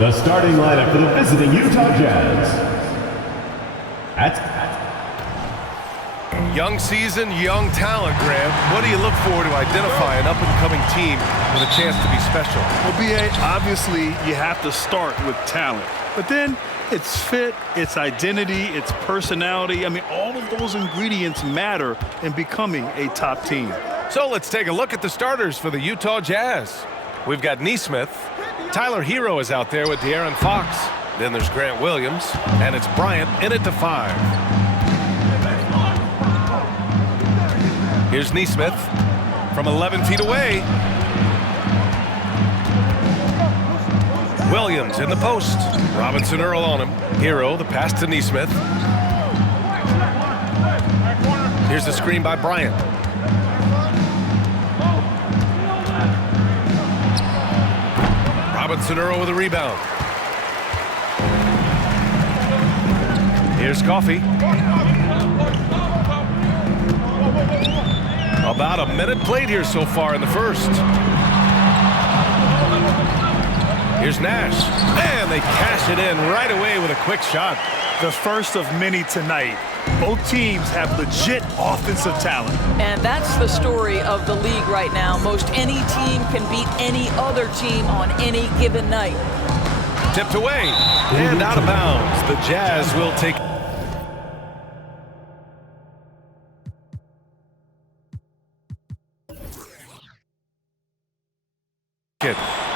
The starting lineup for the visiting Utah Jazz. Young season, young talent, Graham. What do you look for to identify an up-and-coming team with a chance to be special? Well, B.A., obviously you have to start with talent. But then it's fit, it's identity, it's personality. I mean, all of those ingredients matter in becoming a top team. So let's take a look at the starters for the Utah Jazz. We've got Nesmith. Tyler Hero is out there with De'Aaron Fox. Then there's Grant Williams. And it's Bryant in at the 5. Here's Nesmith from 11 feet away. Williams in the post. Robinson Earl on him. Hero, the pass to Nesmith. Here's the screen by Bryant. Robinson Earl with a rebound. Here's Coffey. About a minute played here so far in the first. Here's Nash. And they cash it in right away with a quick shot. The first of many tonight. Both teams have legit offensive talent. And that's the story of the league right now. Most any team can beat any other team on any given night. Tipped away and out of bounds. The Jazz will take it.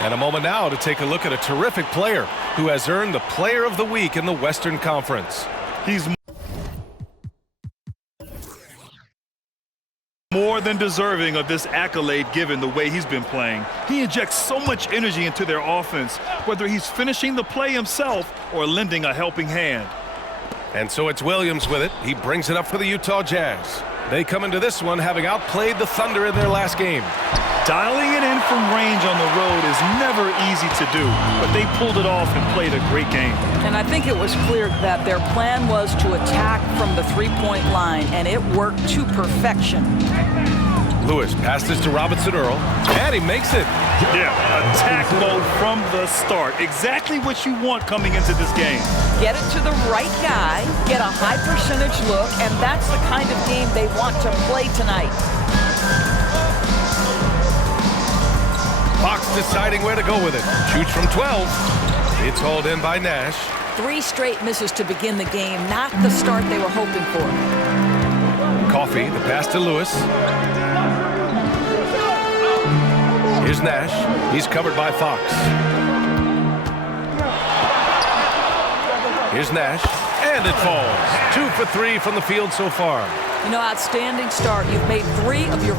And a moment now to take a look at a terrific player who has earned the Player of the Week in the Western Conference. He's more than deserving of this accolade given the way he's been playing. He injects so much energy into their offense, whether he's finishing the play himself or lending a helping hand. And so it's Williams with it. He brings it up for the Utah Jazz. They come into this one having outplayed the Thunder in their last game. Dialing it in from range on the road is never easy to do, but they pulled it off and played a great game. And I think it was clear that their plan was to attack from the three-point line, and it worked to perfection. Lewis passes to Robinson Earl, and he makes it. Yeah, attack mode from the start. Exactly what you want coming into this game. Get it to the right guy, get a high percentage look, and that's the kind of game they want to play tonight. Fox deciding where to go with it. Shoots from 12. It's hauled in by Nash. 3 straight misses to begin the game, not the start they were hoping for. Coffey, the pass to Lewis. Here's Nash. He's covered by Fox. Here's Nash. And it falls. 2 for 3 from the field so far. You know, outstanding start. You've made 3 of your...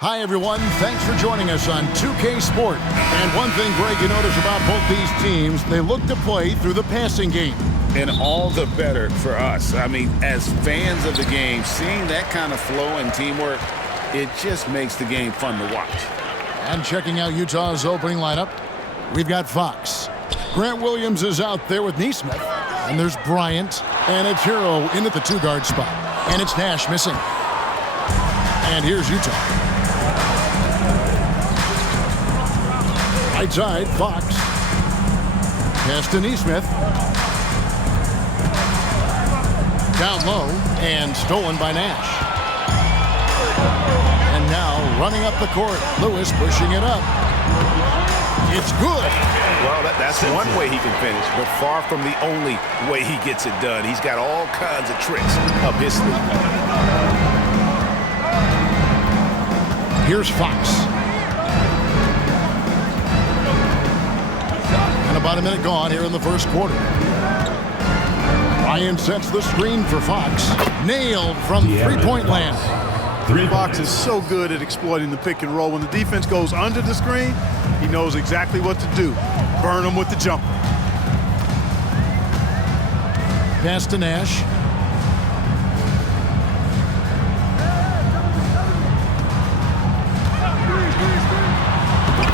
Hi, everyone. Thanks for joining us on 2K Sport. And one thing, Greg, you notice about both these teams, they look to play through the passing game. And all the better for us. I mean, as fans of the game, seeing that kind of flow and teamwork, it just makes the game fun to watch. And checking out Utah's opening lineup, we've got Fox. Grant Williams is out there with Nesmith. And there's Bryant. And it's Hero in at the 2-guard spot. And it's Nash missing. And here's Utah. Right side, Fox. Pass to Nesmith. Down low and stolen by Nash. And now running up the court, Lewis pushing it up. It's good. Well, that's one way he can finish, but far from the only way he gets it done. He's got all kinds of tricks up his sleeve. Here's Fox. And about a minute gone here in the first quarter. Ryan sets the screen for Fox. Nailed from three-point land. Fox is so good at exploiting the pick and roll. When the defense goes under the screen, he knows exactly what to do. Burn them with the jumper. Pass to Nash.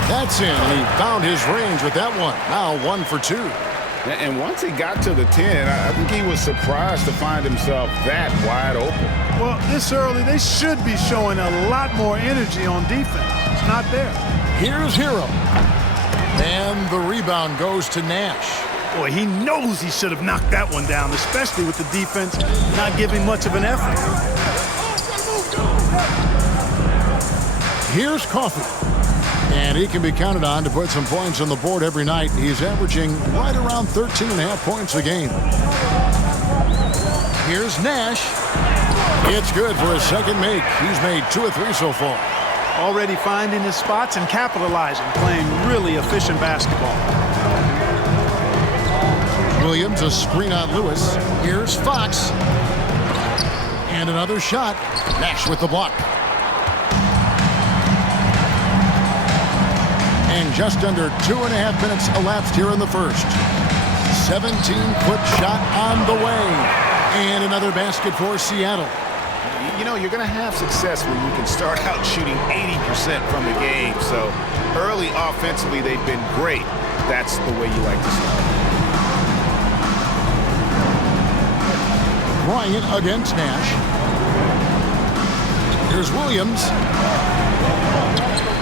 That's in, and he found his range with that one. Now 1 for 2. And once he got to the 10, I think he was surprised to find himself that wide open. Well, this early, they should be showing a lot more energy on defense. It's not there. Here's Hero. And the rebound goes to Nash. Boy, he knows he should have knocked that one down, especially with the defense not giving much of an effort. Here's Coffee. And he can be counted on to put some points on the board every night. He's averaging right around 13.5 points a game. Here's Nash. It's good for his second make. He's made 2 or 3 so far. Already finding his spots and capitalizing, playing really efficient basketball. Williams, a screen on Lewis. Here's Fox. And another shot. Nash with the block. And just under 2.5 minutes elapsed here in the first. 17-foot shot on the way. And another basket for Seattle. You know, you're going to have success when you can start out shooting 80% from the game. So early offensively, they've been great. That's the way you like to start. Bryant against Nash. Here's Williams.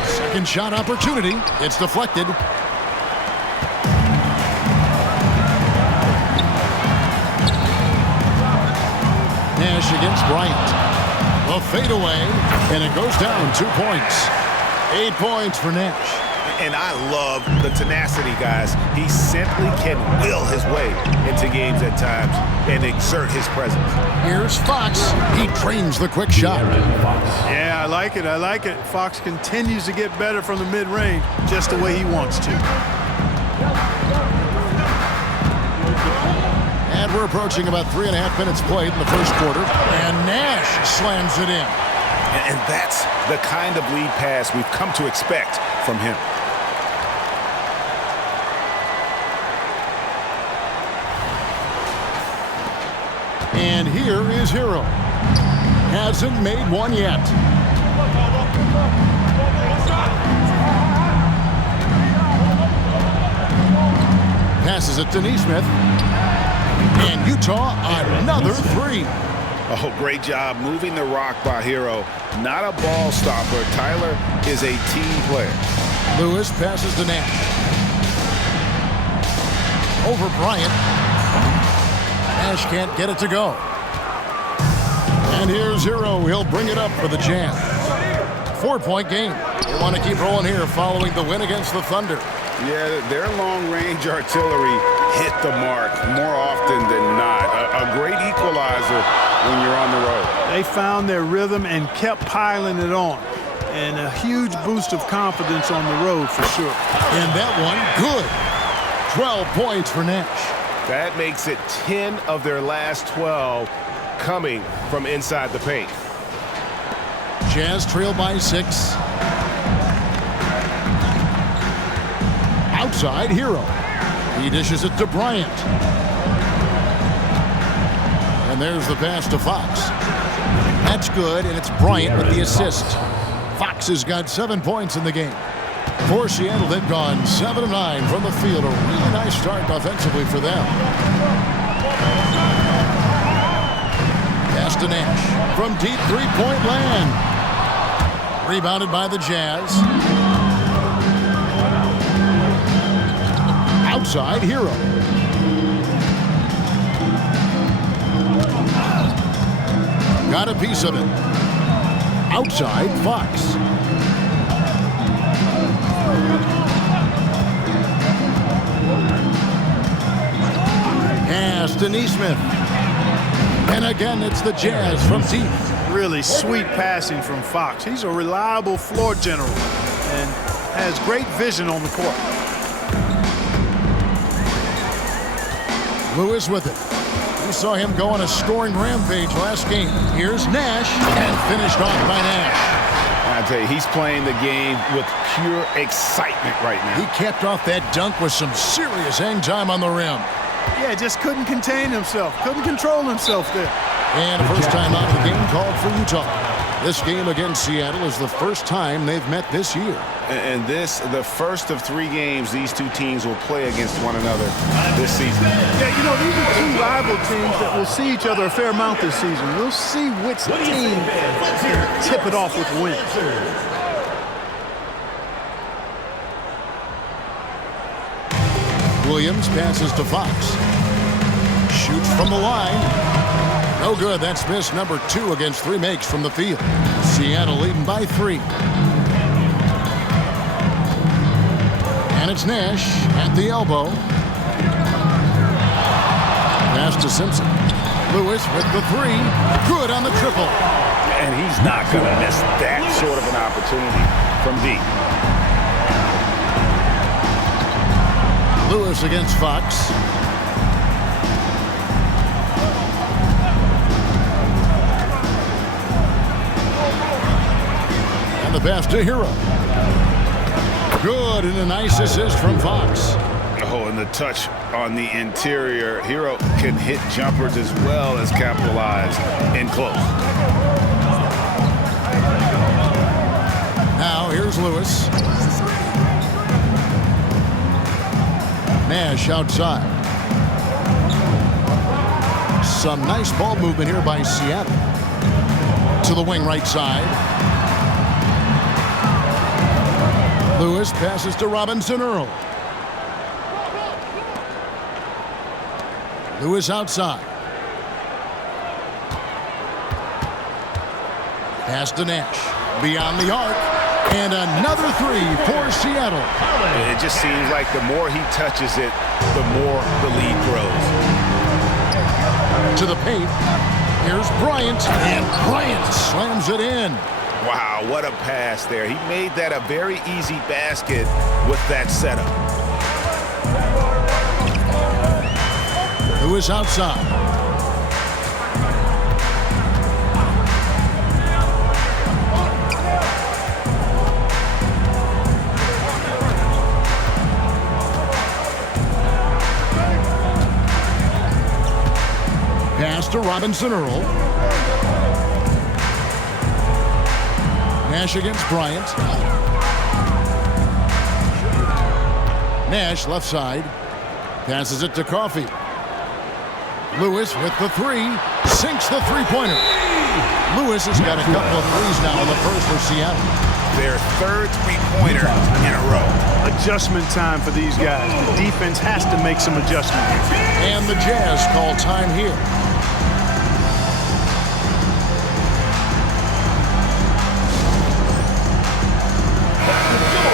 Second shot opportunity. It's deflected. Nash against Bryant. A fadeaway, and it goes down 2 points. 8 points for Nash. And I love the tenacity, guys. He simply can will his way into games at times and exert his presence. Here's Fox. He trains the quick shot. Yeah, I like it. I like it. Fox continues to get better from the mid-range just the way he wants to. And we're approaching about 3.5 minutes played in the first quarter. And Nash slams it in. And that's the kind of lead pass we've come to expect from him. And here is Hero. Hasn't made one yet. Passes it to Nesmith. And Utah another 3. Oh, great job moving the rock by Hero. Not a ball stopper. Tyler is a team player. Lewis passes to Nash. Over Bryant. Nash can't get it to go. And here's Hero. He'll bring it up for the Jazz. 4-point game. They want to keep rolling here following the win against the Thunder. Yeah, their long-range artillery hit the mark more often than not. A great equalizer when you're on the road. They found their rhythm and kept piling it on. And a huge boost of confidence on the road for sure. And that one, good. 12 points for Nash. That makes it 10 of their last 12 coming from inside the paint. Jazz trail by 6. Outside, Hero. He dishes it to Bryant. And there's the pass to Fox. That's good, and it's Bryant with the assist. Fox has got 7 points in the game. For Seattle, they've gone 7 of 9 from the field. A really nice start offensively for them. Pass to Nash from deep three-point land. Rebounded by the Jazz. Outside, Hero. Got a piece of it. Outside, Fox. Pass to Nesmith. And again, it's the Jazz from deep. Really sweet passing from Fox. He's a reliable floor general and has great vision on the court. Lewis with it. We saw him go on a scoring rampage last game. Here's Nash, and finished off by Nash. I tell you, he's playing the game with pure excitement right now. He capped off that dunk with some serious hang time on the rim. Yeah, just couldn't contain himself. Couldn't control himself there. And a first time out of the game called for Utah. This game against Seattle is the first time they've met this year. And this, the first of 3 games these two teams will play against one another this season. Yeah, you know, these are 2 rival teams that will see each other a fair amount this season. We'll see which team can tip it off with a win. Williams passes to Fox. Shoots from the line. No good. That's miss number 2 against 3 makes from the field. Seattle leading by 3. And it's Nash at the elbow. Pass to Simpson. Lewis with the 3. Good on the triple. And he's not going to miss that sort of an opportunity from deep. Lewis against Fox. And the pass to Hero. Good, and a nice assist from Fox. Oh, and the touch on the interior. Hero can hit jumpers as well as capitalize in close. Now here's Lewis. Nash outside. Some nice ball movement here by Seattle. To the wing right side. Lewis passes to Robinson Earl. Lewis outside. Pass to Nash. Beyond the arc. And another 3 for Seattle. It just seems like the more he touches it, the more the lead grows. To the paint. Here's Bryant. And Bryant slams it in. Wow, what a pass there. He made that a very easy basket with that setup. Lewis outside. Pass to Robinson Earl. Nash against Bryant. Nash left side. Passes it to Coffey. Lewis with the 3. Sinks the 3-pointer. Lewis has got a couple of threes now in the first for Seattle. Their 3rd 3-pointer in a row. Adjustment time for these guys. The defense has to make some adjustment here. And the Jazz call time here.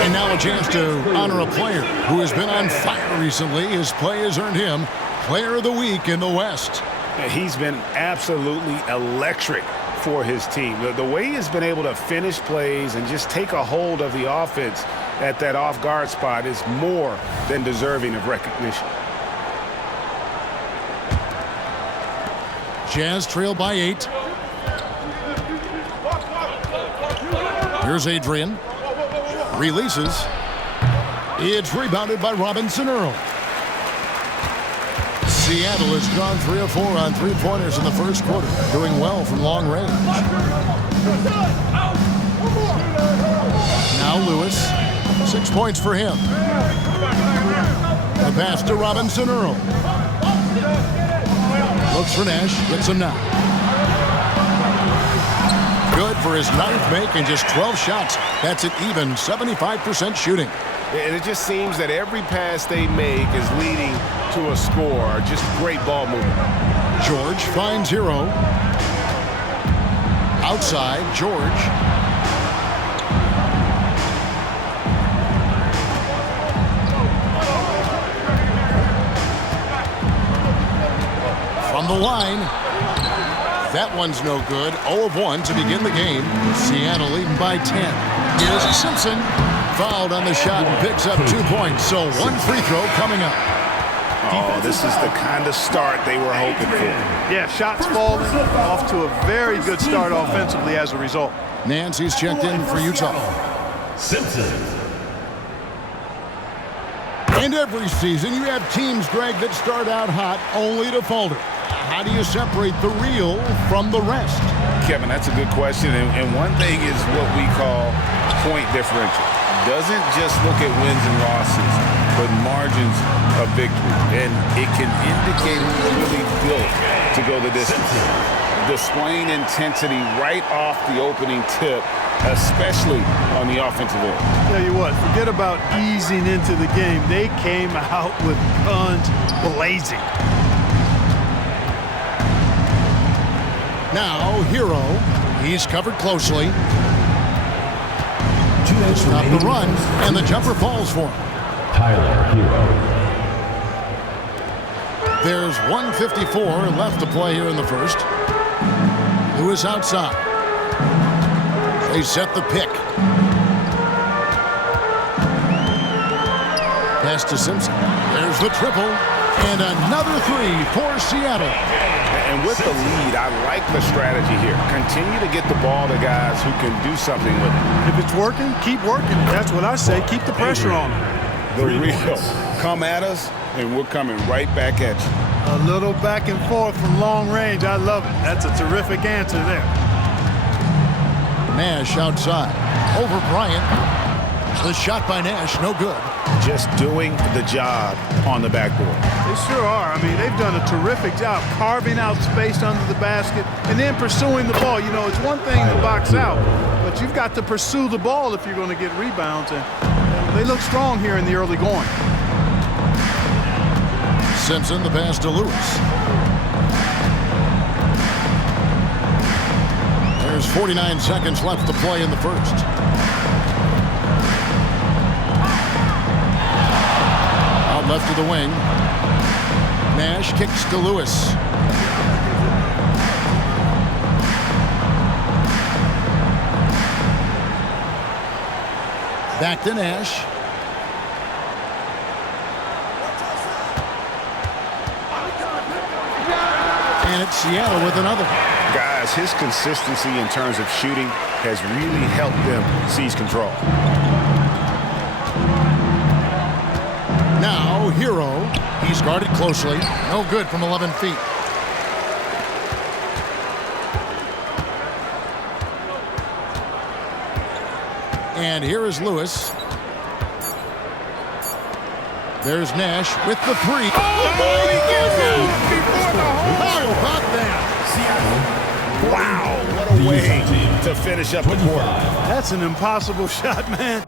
And now a chance to honor a player who has been on fire recently. His play has earned him Player of the Week in the West. He's been absolutely electric for his team. The way he has been able to finish plays and just take a hold of the offense at that off-guard spot is more than deserving of recognition. Jazz trail by 8. Here's Adrian. Releases. It's rebounded by Robinson Earl. Seattle has gone 3 of 4 on 3-pointers in the first quarter, doing well from long range. Now Lewis, 6 points for him. The pass to Robinson Earl. Looks for Nash, gets him now. Good for his 9th make and just 12 shots. That's an even 75% shooting. And it just seems that every pass they make is leading to a score. Just great ball movement. George finds Hero. Outside, George. From the line. That one's no good. 0 of 1 to begin the game. Seattle leading by 10. Here's Simpson. Fouled on the shot and picks up 2 points. So 1 free throw coming up. Oh, this is the kind of start they were hoping for. Yeah, shots falling. Off to a very good start offensively as a result. Nancy's checked in for Utah. Simpson. And every season you have teams, Greg, that start out hot only to falter. How do you separate the real from the rest? Kevin, that's a good question. And one thing is what we call point differential. doesn't just look at wins and losses, but margins of victory. And it can indicate who's really built to go the distance. Displaying intensity right off the opening tip, especially on the offensive end. Tell you what, forget about easing into the game. They came out with guns blazing. Now, Hero. He's covered closely. Stop the run, and the jumper falls for him. Tyler Hero. There's 1:54 left to play here in the first. Lewis outside. They set the pick. Pass to Simpson. There's the triple. And another three for Seattle. And with the lead, I like the strategy here. Continue to get the ball to guys who can do something with it. If it's working, keep working. That's what I say. Keep the pressure on them. The real. Come at us, and we're coming right back at you. A little back and forth from long range. I love it. That's a terrific answer there. Nash outside. Over Bryant. The shot by Nash, no good. Just doing the job on the backboard. They sure are. I mean, they've done a terrific job carving out space under the basket and then pursuing the ball. You know, it's one thing to box out, but you've got to pursue the ball if you're going to get rebounds. And they look strong here in the early going. Simpson, the pass to Lewis. There's 49 seconds left to play in the first. Out left of the wing. Nash kicks to Lewis. Back to Nash. And it's Seattle with another. Guys, his consistency in terms of shooting has really helped them seize control. Now, Hero. He's guarded closely. No good from 11 feet. And here is Lewis. There's Nash with the three. Oh, how about that? Wow, what a way to finish up the quarter. That's an impossible shot, man.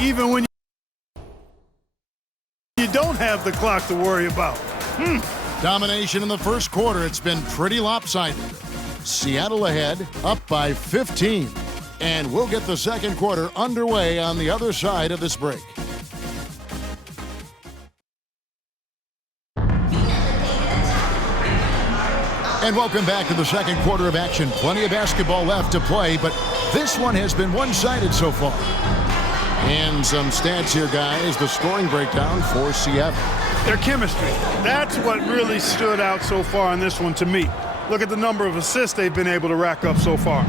even when you don't have the clock to worry about. Domination in the first quarter. It's been pretty lopsided. Seattle ahead, up by 15. And we'll get the second quarter underway on the other side of this break. And welcome back to the second quarter of action. Plenty of basketball left to play, but this one has been one-sided so far. And some stats here, guys. The scoring breakdown for Seattle. Their chemistry. That's what really stood out so far in this one to me. Look at the number of assists they've been able to rack up so far.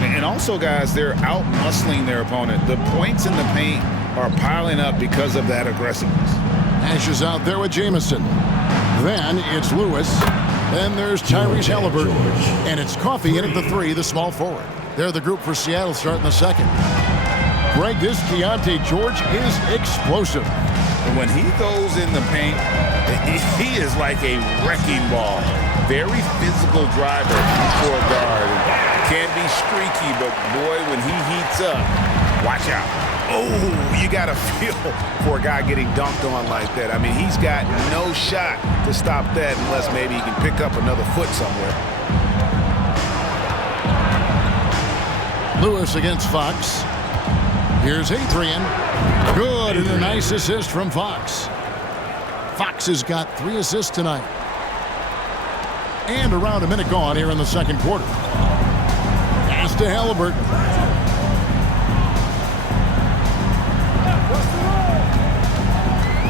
And also, guys, they're out-muscling their opponent. The points in the paint are piling up because of that aggressiveness. Nash is out there with Jamison. Then it's Lewis. Then there's Tyrese Halliburton. And it's Coffey in at the three, the small forward. They're the group for Seattle starting the second. Greg, this Keontae George is explosive. And when he goes in the paint, he is like a wrecking ball. Very physical driver for a guard. Can be streaky, but boy, when he heats up, watch out. Oh, you got to feel for a guy getting dunked on like that. I mean, he's got no shot to stop that unless maybe he can pick up another foot somewhere. Lewis against Fox. Here's Adrian. Good, and a nice assist from Fox. Fox has got 3 assists tonight. And around a minute gone here in the second quarter. Pass to Halliburton.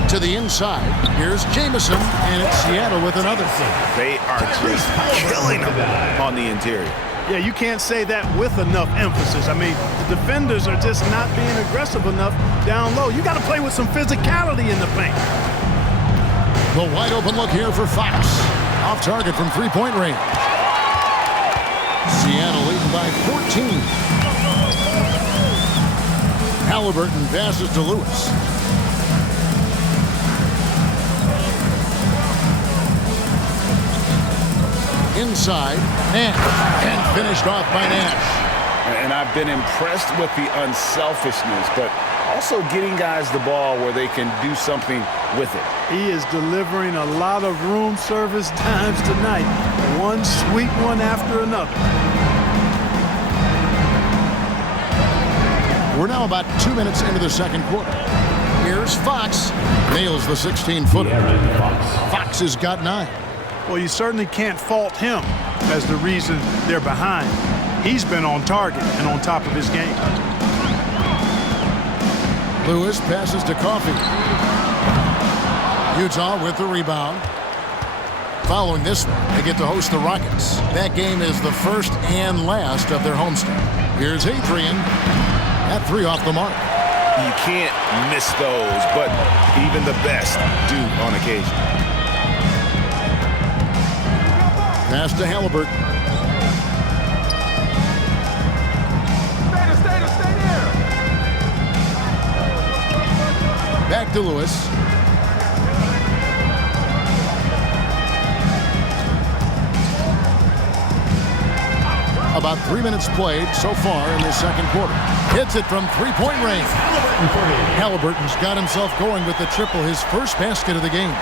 To the inside. Here's Jamison, and it's Seattle with another. They are just killing them on the interior. Yeah, you can't say that with enough emphasis. I mean, the defenders are just not being aggressive enough down low. You got to play with some physicality in the paint. The wide open look here for Fox. Off target from three-point range. Seattle leading by 14. Halliburton passes to Lewis. Inside, and finished off by Nash. And I've been impressed with the unselfishness, but also getting guys the ball where they can do something with it. He is delivering a lot of room service times tonight. One sweet one after another. We're now about 2 minutes into the second quarter. Here's Fox. Nails the 16-footer. Fox has got 9. Well, you certainly can't fault him as the reason they're behind. He's been on target and on top of his game. Lewis passes to Coffey. Utah with the rebound. Following this one, they get to host the Rockets. That game is the first and last of their homestand. Here's Adrian. That 3 off the mark. You can't miss those, but even the best do on occasion. Pass to Halliburton. Stay there. Back to Lewis. About 3 minutes played so far in this second quarter. Hits it from three-point range. Halliburton's got himself going with the triple, his first basket of the game.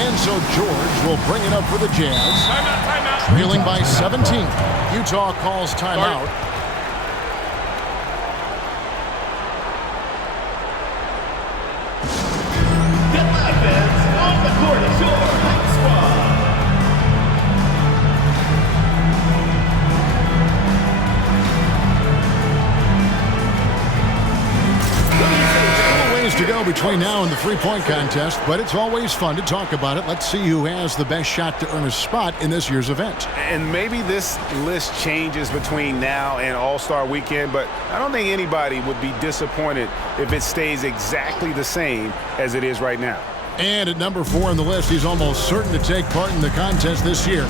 And so George will bring it up for the Jazz. Timeout. Trailing by 17. Utah calls timeout. Get live, fans. On the court is your hot squad. Ways to go between now and the three-point contest, but it's always fun to talk about it. Let's see who has the best shot to earn a spot in this year's event. And maybe this list changes between now and All-Star Weekend, but I don't think anybody would be disappointed if it stays exactly the same as it is right now. And at number 4 on the list, he's almost certain to take part in the contest this year.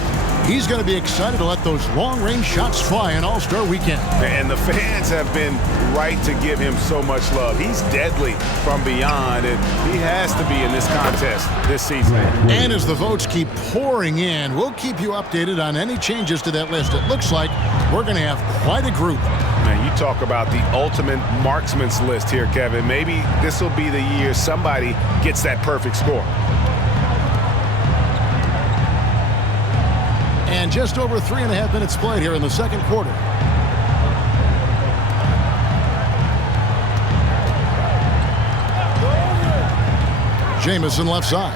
He's going to be excited to let those long-range shots fly on All-Star Weekend. And the fans have been right to give him so much love. He's deadly from beyond, and he has to be in this contest this season. And as the votes keep pouring in, we'll keep you updated on any changes to that list. It looks like we're going to have quite a group Man, you talk about the ultimate marksman's list here, Kevin. Maybe this will be the year somebody gets that perfect score. And just over 3.5 minutes played here in the second quarter. Jamison left side.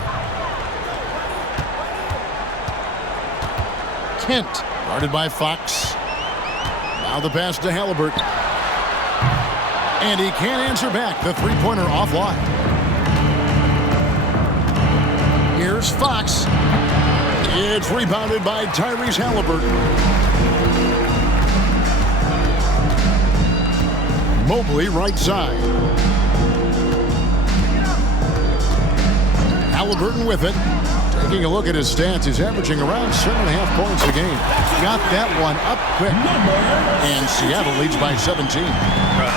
Kent guarded by Fox. Now the pass to Halliburton. And he can't answer back. The three-pointer offline. Here's Fox. It's rebounded by Tyrese Halliburton. Mobley right side. Halliburton with it. Taking a look at his stats, he's averaging around 7.5 points a game. Got that one up quick. And Seattle leads by 17.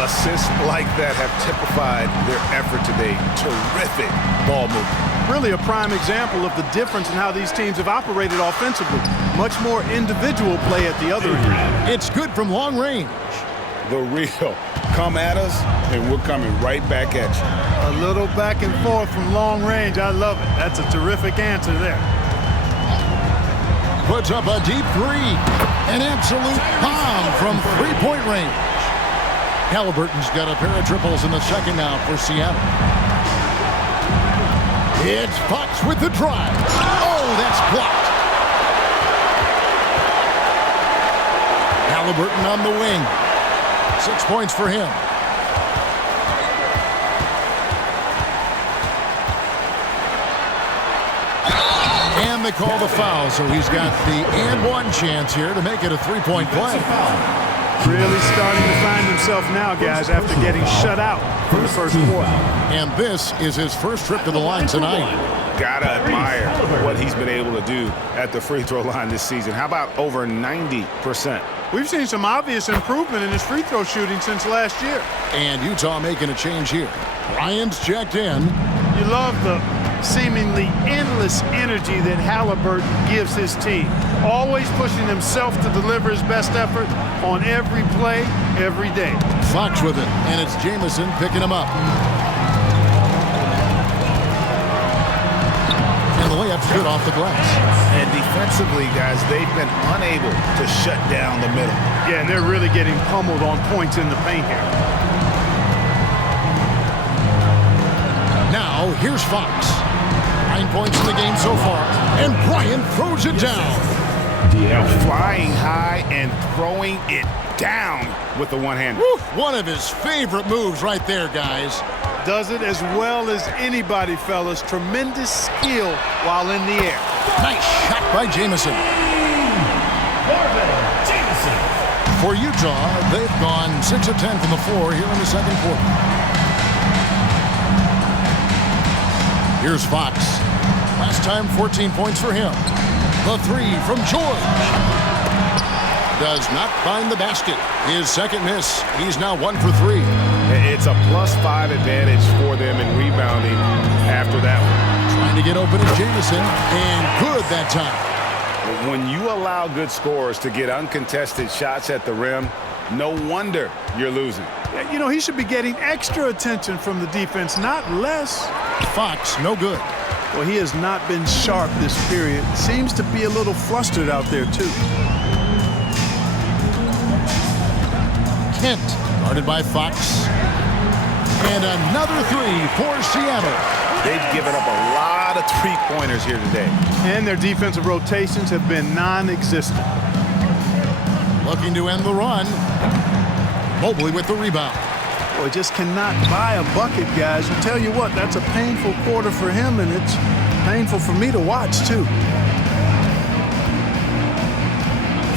Assists like that have typified their effort today. Terrific ball movement. Really a prime example of the difference in how these teams have operated offensively. Much more individual play at the other end. It's good from long range. The real. Come at us, and we're coming right back at you. A little back and forth from long range. I love it. That's a terrific answer there. Puts up a deep three. An absolute bomb from three-point range. Halliburton's got a pair of triples in the second now for Seattle. It's Fox with the drive. Oh, that's blocked. Halliburton on the wing. 6 points for him. And they call the foul, so he's got the and one chance here to make it a three-point play. Really starting to find himself now, guys, after getting shut out from the first quarter. And this is his first trip to the line tonight. Gotta admire what he's been able to do at the free throw line this season. How about over 90%? We've seen some obvious improvement in his free throw shooting since last year. And Utah making a change here. Bryant's checked in. You love the seemingly endless energy that Halliburton gives his team. Always pushing himself to deliver his best effort on every play, every day. Fox with it, and it's Jamison picking him up. And the layup's good off the glass. And defensively, guys, they've been unable to shut down the middle. Yeah, and they're really getting pummeled on points in the paint here. Now, here's Fox. 9 points in the game so far, and Bryant throws it down. Flying high and throwing it down with the one hand. One of his favorite moves right there, guys. Does it as well as anybody, fellas. Tremendous skill while in the air. Nice shot by Jamison. For Utah, they've gone 6 of 10 from the floor here in the second quarter. Here's Fox. Last time, 14 points for him. The three from George. Does not find the basket. His second miss. He's now 1 for 3. It's a +5 advantage for them in rebounding after that one. Trying to get open at Jamison, and good that time. When you allow good scorers to get uncontested shots at the rim, no wonder you're losing. You know, he should be getting extra attention from the defense, not less. Fox, no good. Well, he has not been sharp this period. Seems to be a little flustered out there, too. Kent, guarded by Fox. And another three for Seattle. They've given up a lot of three-pointers here today. And their defensive rotations have been non-existent. Looking to end the run. Mobley with the rebound. Boy, just cannot buy a bucket, guys. I tell you what, that's a painful quarter for him, and it's painful for me to watch, too.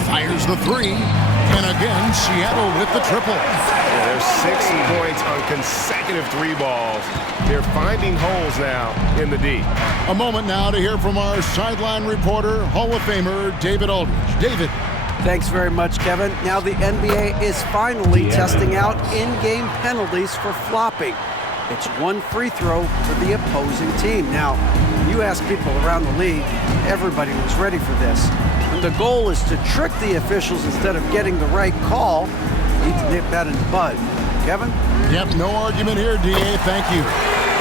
Fires the three. And again, Seattle with the triple. Yeah, there's 6 points on consecutive 3 balls. They're finding holes now in the D. A moment now to hear from our sideline reporter, Hall of Famer David Aldridge. David. Thanks very much, Kevin. Now the NBA is finally testing out in-game penalties for flopping. It's 1 free throw for the opposing team. Now, you ask people around the league, everybody was ready for this. And the goal is to trick the officials instead of getting the right call. Need to nip that in the bud. Kevin? Yep, no argument here, D.A. Thank you.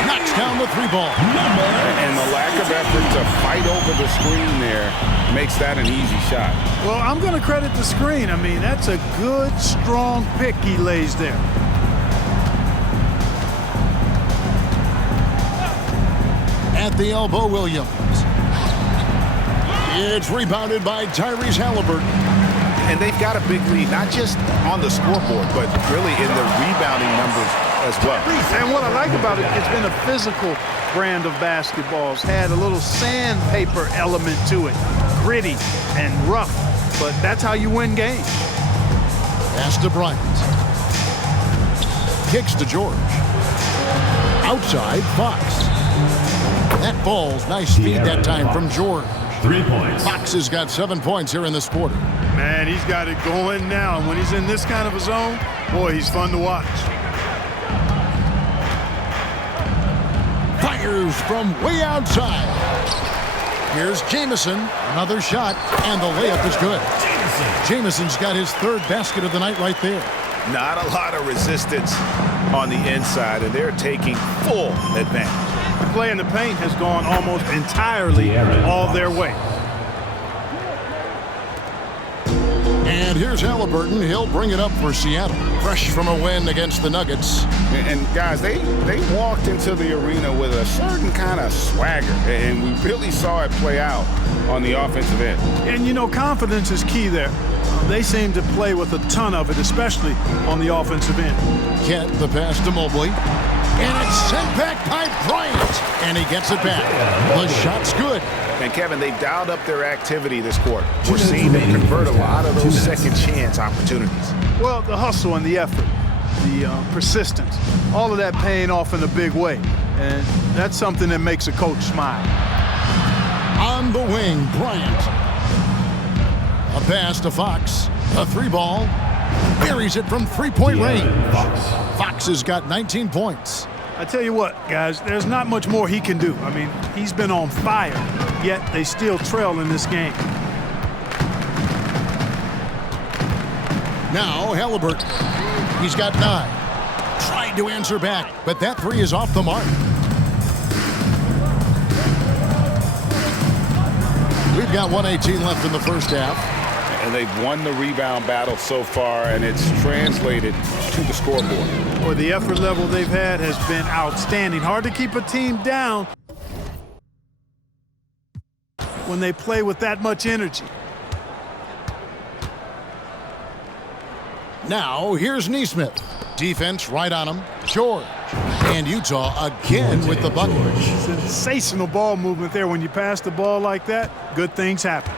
Knocks down the 3-ball. And the lack of effort to fight over the screen there makes that an easy shot. Well, I'm going to credit the screen. I mean, that's a good, strong pick he lays there. At the elbow, Williams. It's rebounded by Tyrese Halliburton. And they've got a big lead, not just on the scoreboard, but really in the rebounding numbers as well. And what I like about it, it's been a physical brand of basketball. It's had a little sandpaper element to it. Gritty and rough, but that's how you win games. Pass to Bryant. Kicks to George. Outside, Fox. That falls. Nice feed that time from George. 3 points. Fox has got 7 points here in this quarter. Man, he's got it going now. And when he's in this kind of a zone, boy, he's fun to watch. Fires from way outside. Here's Jamison. Another shot, and the layup is good. Jamison's got his 3rd basket of the night right there. Not a lot of resistance on the inside, and they're taking full advantage. The play in the paint has gone almost entirely all their way. And here's Halliburton. He'll bring it up for Seattle. Fresh from a win against the Nuggets. And guys, they walked into the arena with a certain kind of swagger, and we really saw it play out on the offensive end. And, you know, confidence is key there. They seem to play with a ton of it, especially on the offensive end. Kent, the pass to Mobley. And it's sent back by Bryant. And he gets it back. The shot's good. And, Kevin, they've dialed up their activity this quarter. We're seeing them convert a lot of those second chance opportunities. Well, the hustle and the effort, the persistence, all of that paying off in a big way. And that's something that makes a coach smile. On the wing, Bryant. A pass to Fox. A 3-ball. Buries it from 3-point range. Fox has got 19 points. I tell you what, guys, there's not much more he can do. I mean, he's been on fire, yet they still trail in this game. Now Halliburton. He's got 9. Tried to answer back, but that 3 is off the mark. We've got 1:18 left in the first half. And they've won the rebound battle so far, and it's translated to the scoreboard. Boy, the effort level they've had has been outstanding. Hard to keep a team down when they play with that much energy. Now, here's Neesmith. Defense right on him. George. And Utah again with the bucket. Sensational ball movement there. When you pass the ball like that, good things happen.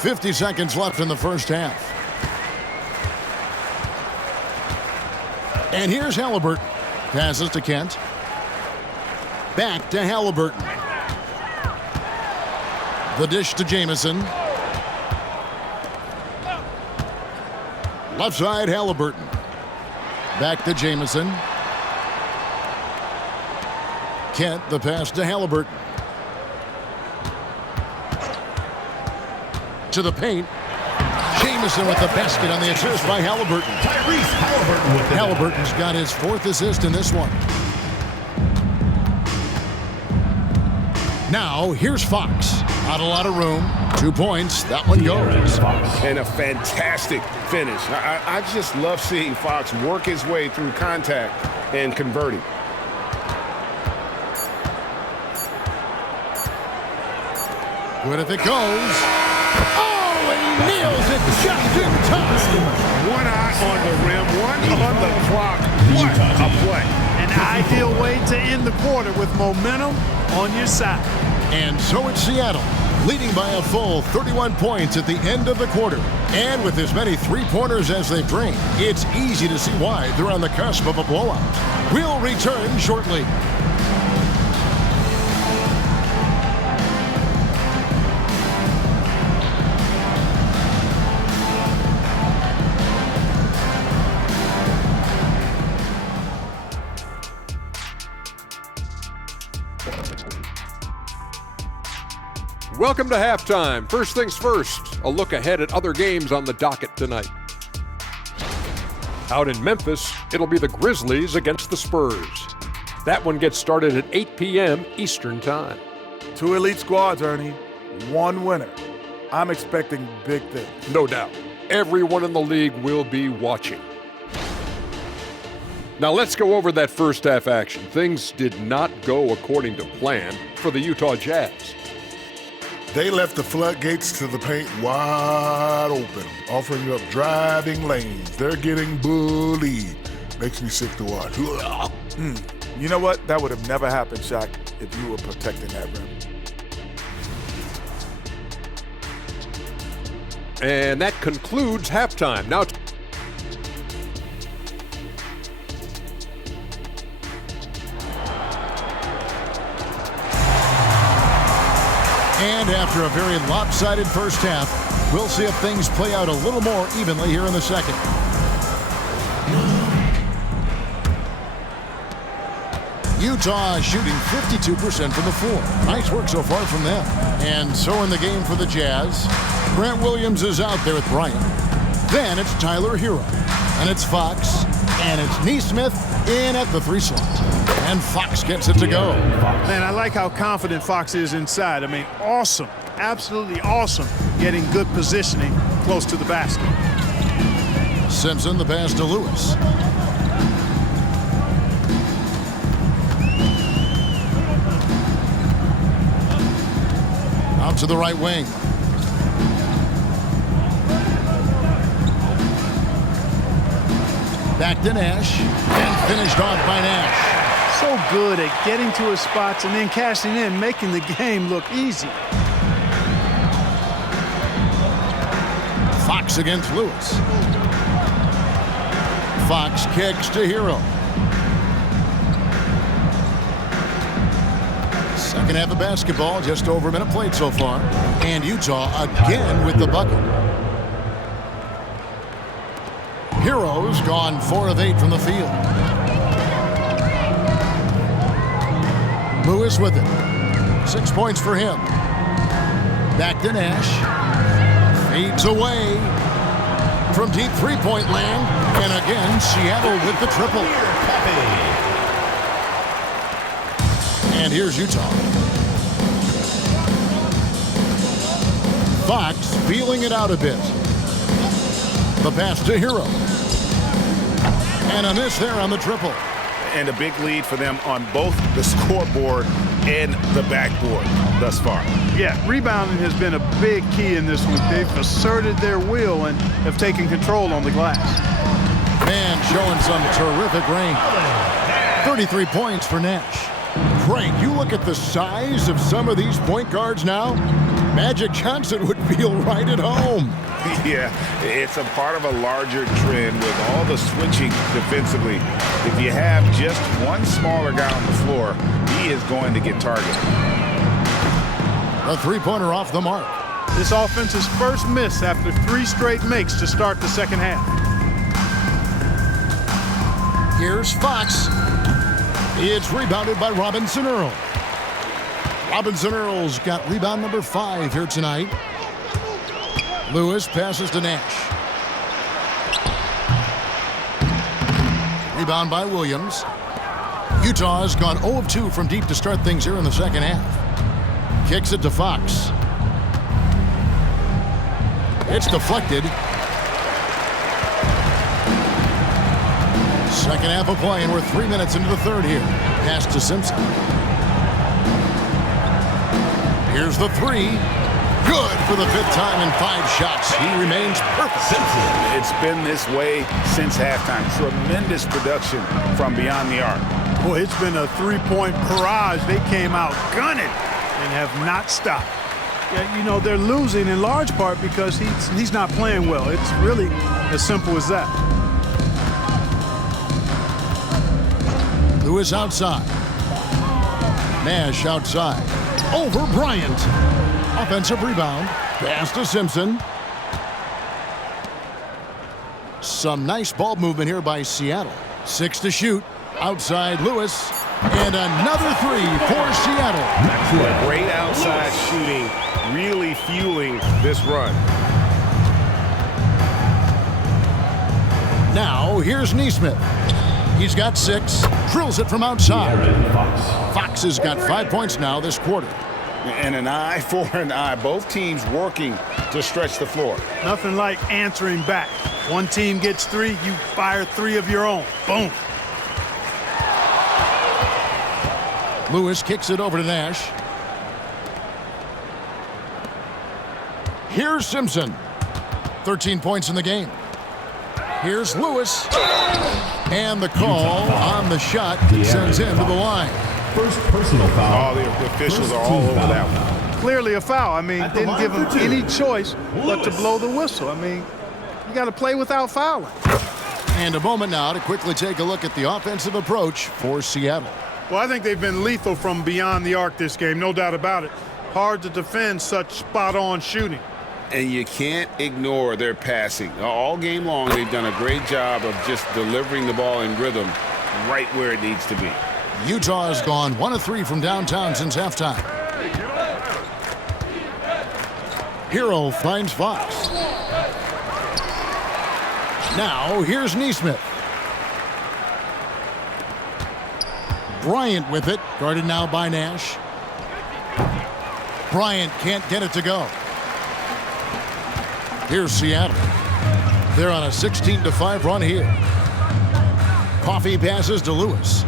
50 seconds left in the first half. And here's Halliburton. Passes to Kent. Back to Halliburton. The dish to Jamison. Left side, Halliburton. Back to Jamison. Kent, the pass to Halliburton. To the paint. Jamison with the basket on the assist by Halliburton. Tyrese Halliburton with the Halliburton's got his 4th assist in this one. Now, here's Fox. Not a lot of room. 2 points. That one goes. And a fantastic finish. I just love seeing Fox work his way through contact and converting. Good if it goes. Oh, and he nails it just in time. 1 eye on the rim, 1 on the clock. What a play. An ideal way to end the quarter with momentum on your side. And so it's Seattle, leading by a full 31 points at the end of the quarter. And with as many 3-pointers as they bring, it's easy to see why they're on the cusp of a blowout. We'll return shortly. Welcome to halftime. First things first, a look ahead at other games on the docket tonight. Out in Memphis, it'll be the Grizzlies against the Spurs. That one gets started at 8 p.m. Eastern Time. 2 elite squads, Ernie. 1 winner. I'm expecting big things. No doubt. Everyone in the league will be watching. Now let's go over that first half action. Things did not go according to plan for the Utah Jazz. They left the floodgates to the paint wide open, offering you up driving lanes. They're getting bullied. Makes me sick to watch. You know what? That would have never happened, Shaq, if you were protecting that rim. And that concludes halftime. Now And after a very lopsided first half, we'll see if things play out a little more evenly here in the second. Utah shooting 52% from the floor. Nice work so far from them. And so in the game for the Jazz, Grant Williams is out there with Bryant. Then it's Tyler Hero. And it's Fox. And it's Nesmith in at the 3 slot. And Fox gets it to go. Man, I like how confident Fox is inside. I mean, awesome. Absolutely awesome getting good positioning close to the basket. Simpson, the pass to Lewis. Out to the right wing. Back to Nash. And finished off by Nash. So good at getting to his spots and then cashing in, making the game look easy. Fox against Lewis. Fox kicks to Hero. Second half of basketball, just over a minute played so far. And Utah again with the bucket. Hero's gone 4 of 8 from the field. Lewis with it. 6 points for him. Back to Nash. Fades away from deep three-point land. And again, Seattle with the triple. And here's Utah. Fox feeling it out a bit. The pass to Hero. And a miss there on the triple. And a big lead for them on both the scoreboard and the backboard thus far. Yeah, rebounding has been a big key in this one. They've asserted their will and have taken control on the glass. Man showing some terrific range. 33 points for Nash. Craig, you look at the size of some of these point guards now, Magic Johnson would feel right at home. Yeah, it's a part of a larger trend with all the switching defensively. If you have just one smaller guy on the floor, he is going to get targeted. A three-pointer off the mark. This offense's first miss after 3 straight makes to start the second half. Here's Fox. It's rebounded by Robinson Earl. Robinson Earl's got rebound number 5 here tonight. Lewis passes to Nash. Rebound by Williams. Utah has gone 0 of 2 from deep to start things here in the second half. Kicks it to Fox. It's deflected. Second half of play, and we're 3 minutes into the third here. Pass to Simpson. Here's the 3. Good for the 5th time in 5 shots. He remains perfect. It's been this way since halftime. Tremendous production from beyond the arc. Boy, it's been a 3-point barrage. They came out gunning and have not stopped. Yeah, you know, they're losing in large part because he's not playing well. It's really as simple as that. Lewis outside. Nash outside. Over Bryant. Offensive rebound. Pass to Simpson. Some nice ball movement here by Seattle. 6 to shoot. Outside Lewis. And another 3 for Seattle. A great outside shooting really fueling this run. Now, here's Neesmith. He's got 6, drills it from outside. Fox has got 5 points now this quarter. And an eye for an eye. Both teams working to stretch the floor. Nothing like answering back. One team gets 3, you fire 3 of your own. Boom. Lewis kicks it over to Nash. Here's Simpson. 13 points in the game. Here's Lewis. And the call on the shot sends him to the line. First personal foul. Oh, the officials are all over that one. Clearly a foul. I mean, didn't give him any choice but to blow the whistle. I mean, you got to play without fouling. And a moment now to quickly take a look at the offensive approach for Seattle. Well, I think they've been lethal from beyond the arc this game, no doubt about it. Hard to defend such spot-on shooting. And you can't ignore their passing. All game long, they've done a great job of just delivering the ball in rhythm right where it needs to be. Utah has gone 1 of 3 from downtown since halftime. Hero finds Fox. Now, here's Neesmith. Bryant with it, guarded now by Nash. Bryant can't get it to go. Here's Seattle. They're on a 16-5 run here. Coffee passes to Lewis.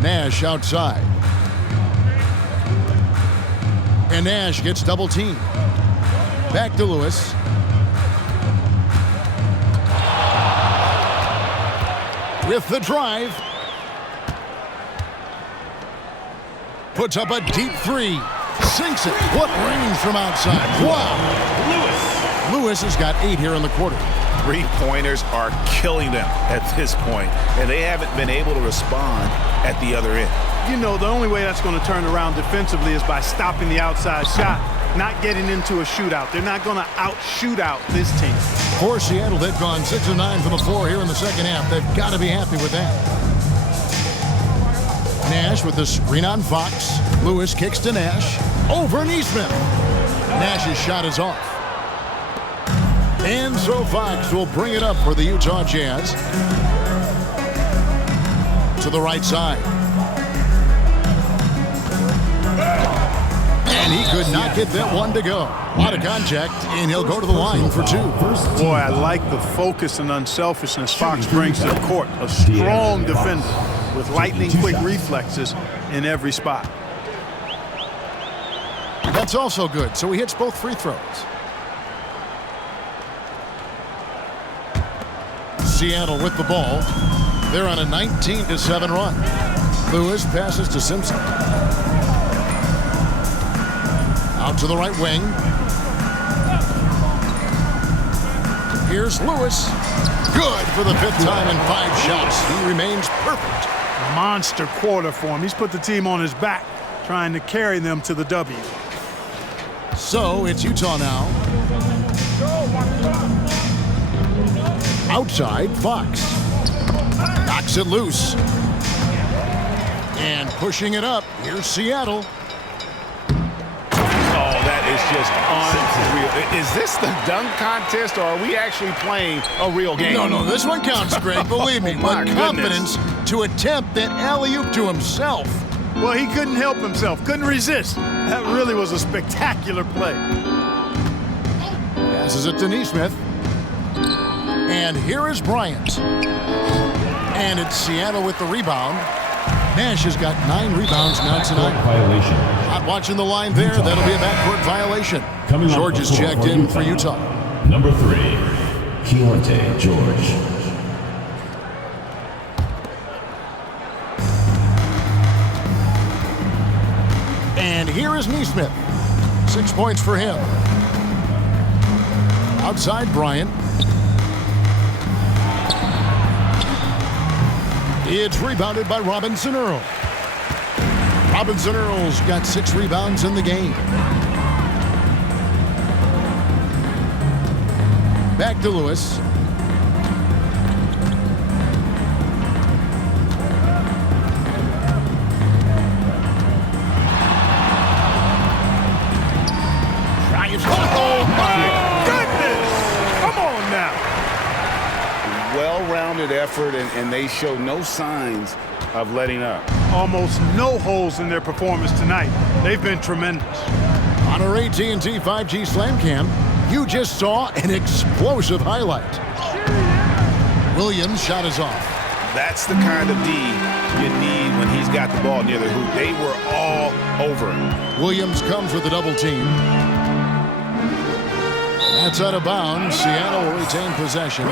Nash outside. And Nash gets double teamed. Back to Lewis. With the drive. Puts up a deep 3. Sinks it. What range from outside. Wow. Lewis has got 8 here in the quarter. 3-pointers are killing them at this point, and they haven't been able to respond at the other end. You know, the only way that's going to turn around defensively is by stopping the outside shot, not getting into a shootout. They're not going to out-shoot out this team. For Seattle, they've gone 6 of 9 from the floor here in the second half. They've got to be happy with that. Nash with the screen on Fox. Lewis kicks to Nash. Over Neesmith. Nash's shot is off. And so Fox will bring it up for the Utah Jazz. To the right side. And he could not get that one to go. A lot of contact, and he'll go to the line for 2. Boy, I like the focus and unselfishness Fox brings to the court. A strong defender with lightning-quick reflexes in every spot. That's also good, so he hits both free throws. Seattle with the ball. They're on a 19-7 run. Lewis passes to Simpson. Out to the right wing. Here's Lewis. Good for the 5th time in 5 shots. He remains perfect. Monster quarter for him. He's put the team on his back, trying to carry them to the W. So it's Utah now. Outside, Fox. Knocks it loose. And pushing it up, here's Seattle. Oh, that is just unreal. Is this the dunk contest, or are we actually playing a real game? No, this one counts, Greg, believe me. My With confidence to attempt that alley-oop to himself. Well, he couldn't help himself, couldn't resist. That really was a spectacular play. Passes it to Neesmith. And here is Bryant. And it's Seattle with the rebound. Nash has got 9 rebounds now tonight. Violation. Not watching the line there. That'll be a backcourt violation. George is checked in for Utah. Number 3, Keontae George. And here is Neesmith. 6 points for him. Outside Bryant. It's rebounded by Robinson Earl. Robinson Earl's got 6 rebounds in the game. Back to Lewis. effort, and they show no signs of letting up. Almost no holes in their performance tonight. They've been tremendous. On our AT&T 5G Slam Cam, you just saw an explosive highlight. Williams' shot is off. That's the kind of D you need when he's got the ball near the hoop. They were all over him. Williams comes with a double team. That's out of bounds. Seattle will retain possession.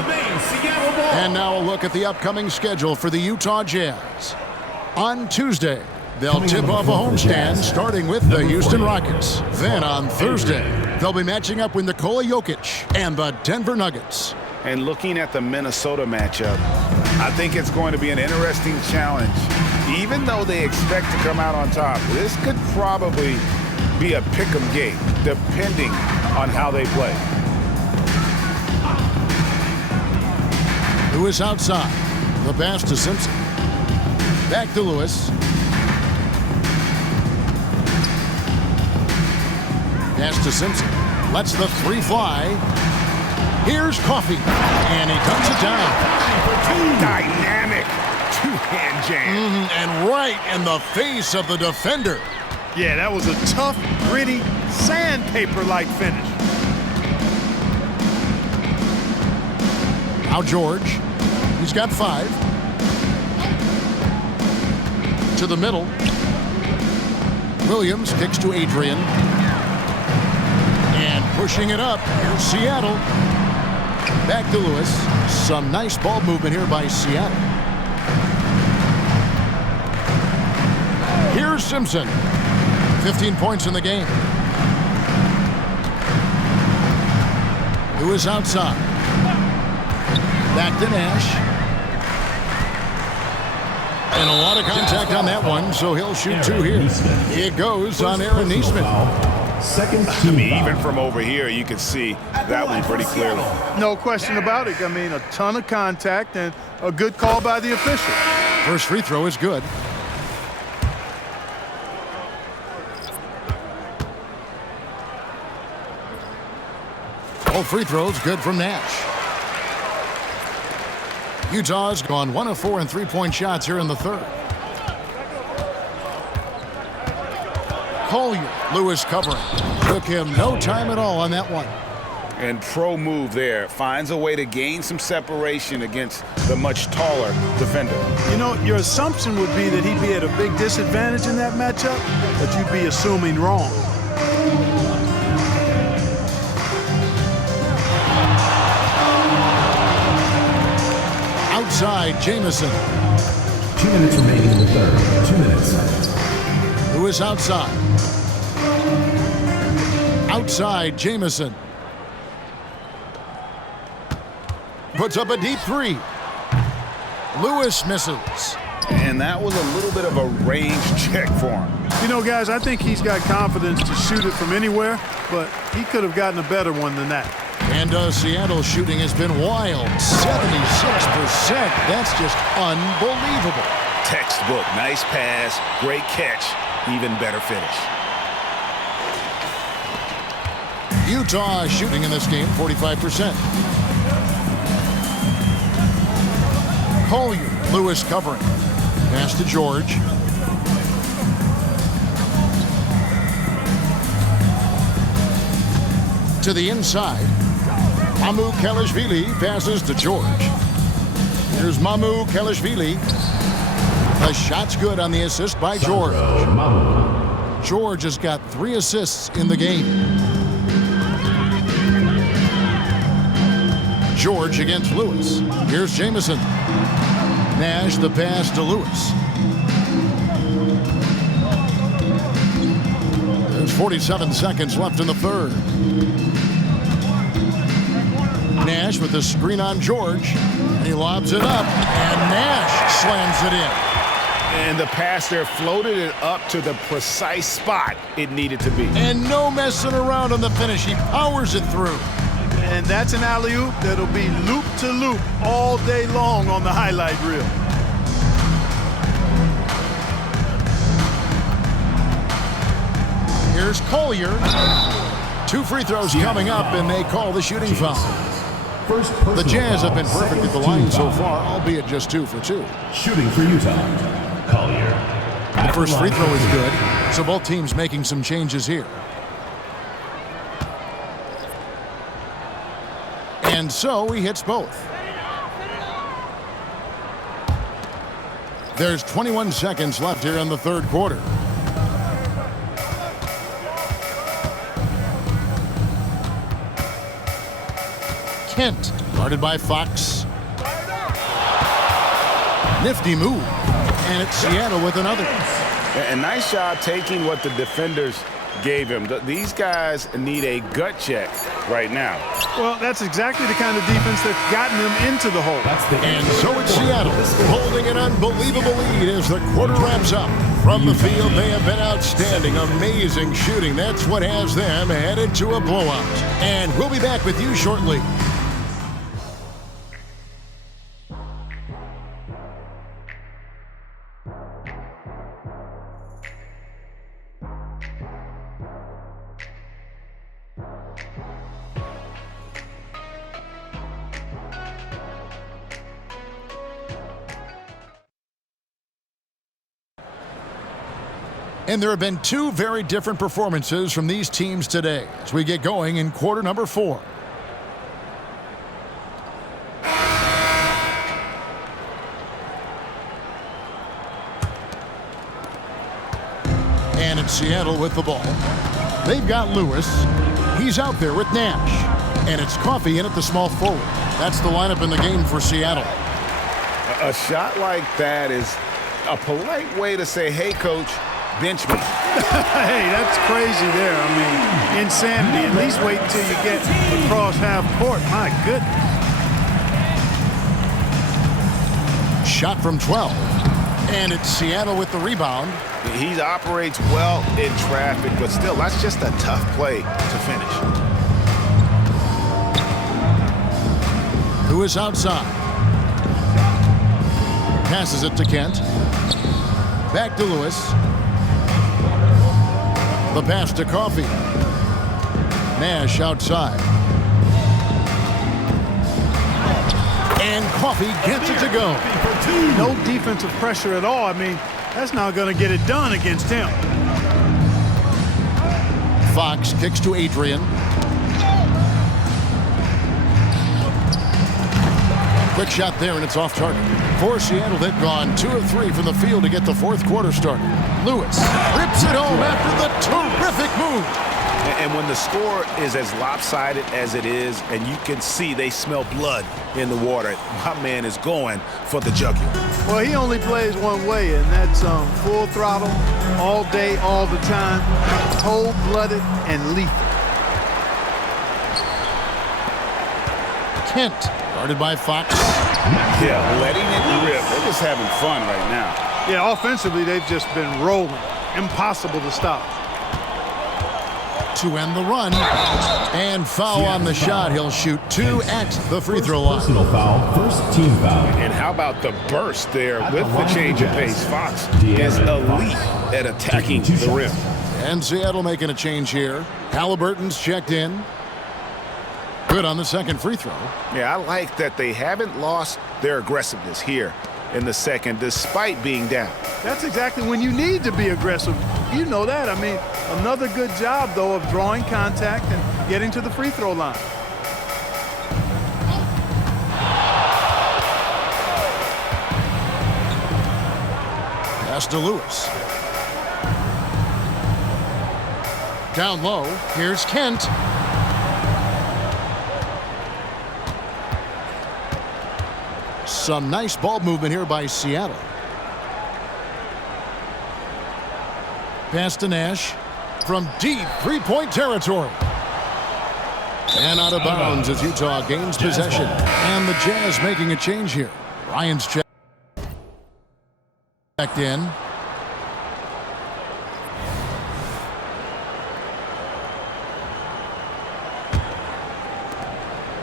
And now a look at the upcoming schedule for the Utah Jazz. On Tuesday, they'll tip off a homestand starting with the Houston Rockets. Then on Thursday, they'll be matching up with Nikola Jokic and the Denver Nuggets. And looking at the Minnesota matchup, I think it's going to be an interesting challenge. Even though they expect to come out on top, this could probably be a pick-em game, depending on how they play. Lewis outside. The pass to Simpson. Back to Lewis. Pass to Simpson. Lets the three fly. Here's Coffey. And he cuts it down. Dynamic two-hand jam. And right in the face of the defender. Yeah, that was a tough, gritty, sandpaper-like finish. Now George. He's got 5. To the middle. Williams kicks to Adrian. And pushing it up. Here's Seattle. Back to Lewis. Some nice ball movement here by Seattle. Here's Simpson. 15 points in the game. Lewis outside. Back to Nash. And a lot of contact on that one, so he'll shoot 2 here. It goes on Aaron Nesmith. I mean, even from over here, you can see that one pretty clearly. No question about it. I mean, a ton of contact and a good call by the official. First free throw is good. All free throws good from Nash. Utah's gone 1 of 4 in three-point shots here in the third. Collier, Lewis covering. Took him no time at all on that one. And pro move there. Finds a way to gain some separation against the much taller defender. You know, your assumption would be that he'd be at a big disadvantage in that matchup, but you'd be assuming wrong. Outside, Jamison. 2 minutes remaining in the third. 2 minutes. Lewis outside. Outside, Jamison. Puts up a deep 3. Lewis misses. And that was a little bit of a range check for him. You know, guys, I think he's got confidence to shoot it from anywhere, but he could have gotten a better one than that. And Seattle's shooting has been wild. 76%. That's just unbelievable. Textbook. Nice pass. Great catch. Even better finish. Utah shooting in this game 45%. Collier, Lewis covering. Pass to George. To the inside. Mamu Kelishvili passes to George. Here's Mamu Kelishvili. The shot's good on the assist by George. George has got 3 assists in the game. George against Lewis. Here's Jamison. Nash the pass to Lewis. There's 47 seconds left in the third. Nash with the screen on George. And he lobs it up. And Nash slams it in. And the pass there floated it up to the precise spot it needed to be. And no messing around on the finish. He powers it through. And that's an alley-oop that'll be loop to loop all day long on the highlight reel. Here's Collier. 2 free throws coming up, and they call the shooting foul. First The personal Jazz have foul, been perfect second at the line team so foul. far, albeit just 2 for 2. Shooting for Utah, Collier. The first free throw is good, so both teams making some changes here. And so he hits both. There's 21 seconds left here in the third quarter. Kent, guarded by Fox. Nifty move. And it's Seattle with another. And nice job taking what the defenders gave him. These guys need a gut check right now. Well, that's exactly the kind of defense that's gotten them into the hole. And so it's Seattle holding an unbelievable lead as the quarter wraps up. From the field, they have been outstanding, amazing shooting. That's what has them headed to a blowout. And we'll be back with you shortly. And there have been 2 very different performances from these teams today as we get going in quarter number 4. And it's Seattle with the ball. They've got Lewis. He's out there with Nash. And it's Coffey in at the small forward. That's the lineup in the game for Seattle. A shot like that is a polite way to say, hey, coach, bench me. Hey, that's crazy there. I mean, insanity. At least wait until you get across half court. My goodness. Shot from 12. And it's Seattle with the rebound. He operates well in traffic, but still, that's just a tough play to finish. Who is outside? Passes it to Kent. Back to Lewis. The pass to Coffey. Nash outside. And Coffey gets it to go. No defensive pressure at all. I mean, that's not going to get it done against him. Fox kicks to Adrian. Quick shot there, and it's off target. For Seattle, they've gone 2 of 3 from the field to get the fourth quarter started. Lewis rips it home after the terrific move. And when the score is as lopsided as it is, and you can see they smell blood in the water, my man is going for the jugular. Well, he only plays one way, and that's full throttle, all day, all the time, cold-blooded and lethal. Kent, guarded by Fox. Yeah, letting it rip. They're just having fun right now. Yeah, offensively, they've just been rolling. Impossible to stop. To end the run. And foul on the shot. He'll shoot 2 at the free throw line. Personal foul, first team foul. And how about the burst there with the change of pace? Fox is elite at attacking the rim. And Seattle making a change here. Halliburton's checked in. Good on the second free throw. Yeah, I like that they haven't lost their aggressiveness here in the second, despite being down. That's exactly when you need to be aggressive. You know that. I mean, another good job, though, of drawing contact and getting to the free throw line. Pass to Lewis. Down low. Here's Kent. Some nice ball movement here by Seattle. Pass to Nash from deep three-point territory. And out of bounds as Utah gains possession. And the Jazz making a change here. Ryan's checked in.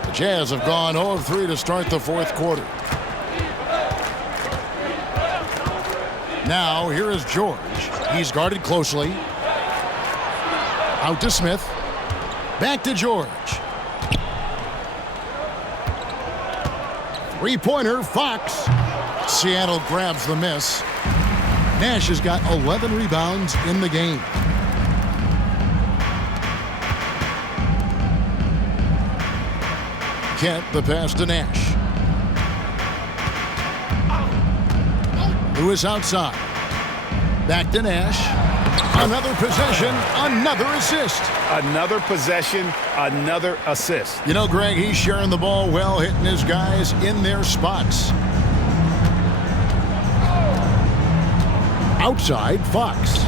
The Jazz have gone 0 of 3 to start the fourth quarter. Now, here is George. He's guarded closely. Out to Smith. Back to George. Three-pointer, Fox. Seattle grabs the miss. Nash has got 11 rebounds in the game. Kent, the pass to Nash. Lewis outside. Back to Nash. Another possession, another assist. Another possession, another assist. You know, Greg, he's sharing the ball well, hitting his guys in their spots. Outside, Fox.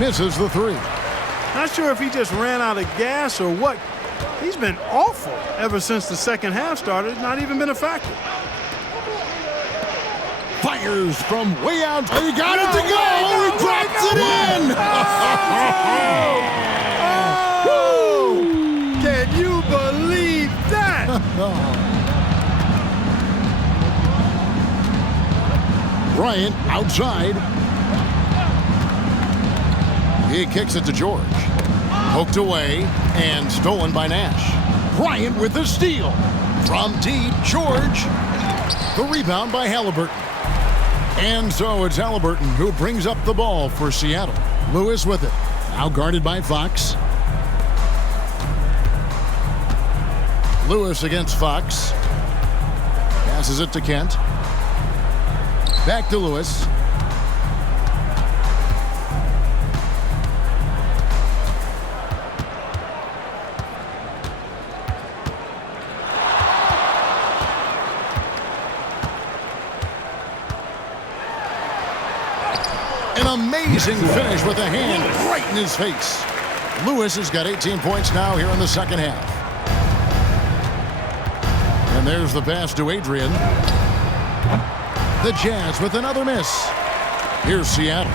Misses the three. Not sure if he just ran out of gas or what. He's been awful ever since the second half started. Not even been effective. Fires from way out. He got it to go. He drops it in. Oh! Can you believe that? Bryant outside. He kicks it to George. Poked away and stolen by Nash. Bryant with the steal. From deep, George. The rebound by Halliburton. And so it's Halliburton who brings up the ball for Seattle. Lewis with it. Now guarded by Fox. Lewis against Fox. Passes it to Kent. Back to Lewis. An amazing finish with a hand right in his face. Lewis has got 18 points now here in the second half. And there's the pass to Adrian. The Jazz with another miss. Here's Seattle.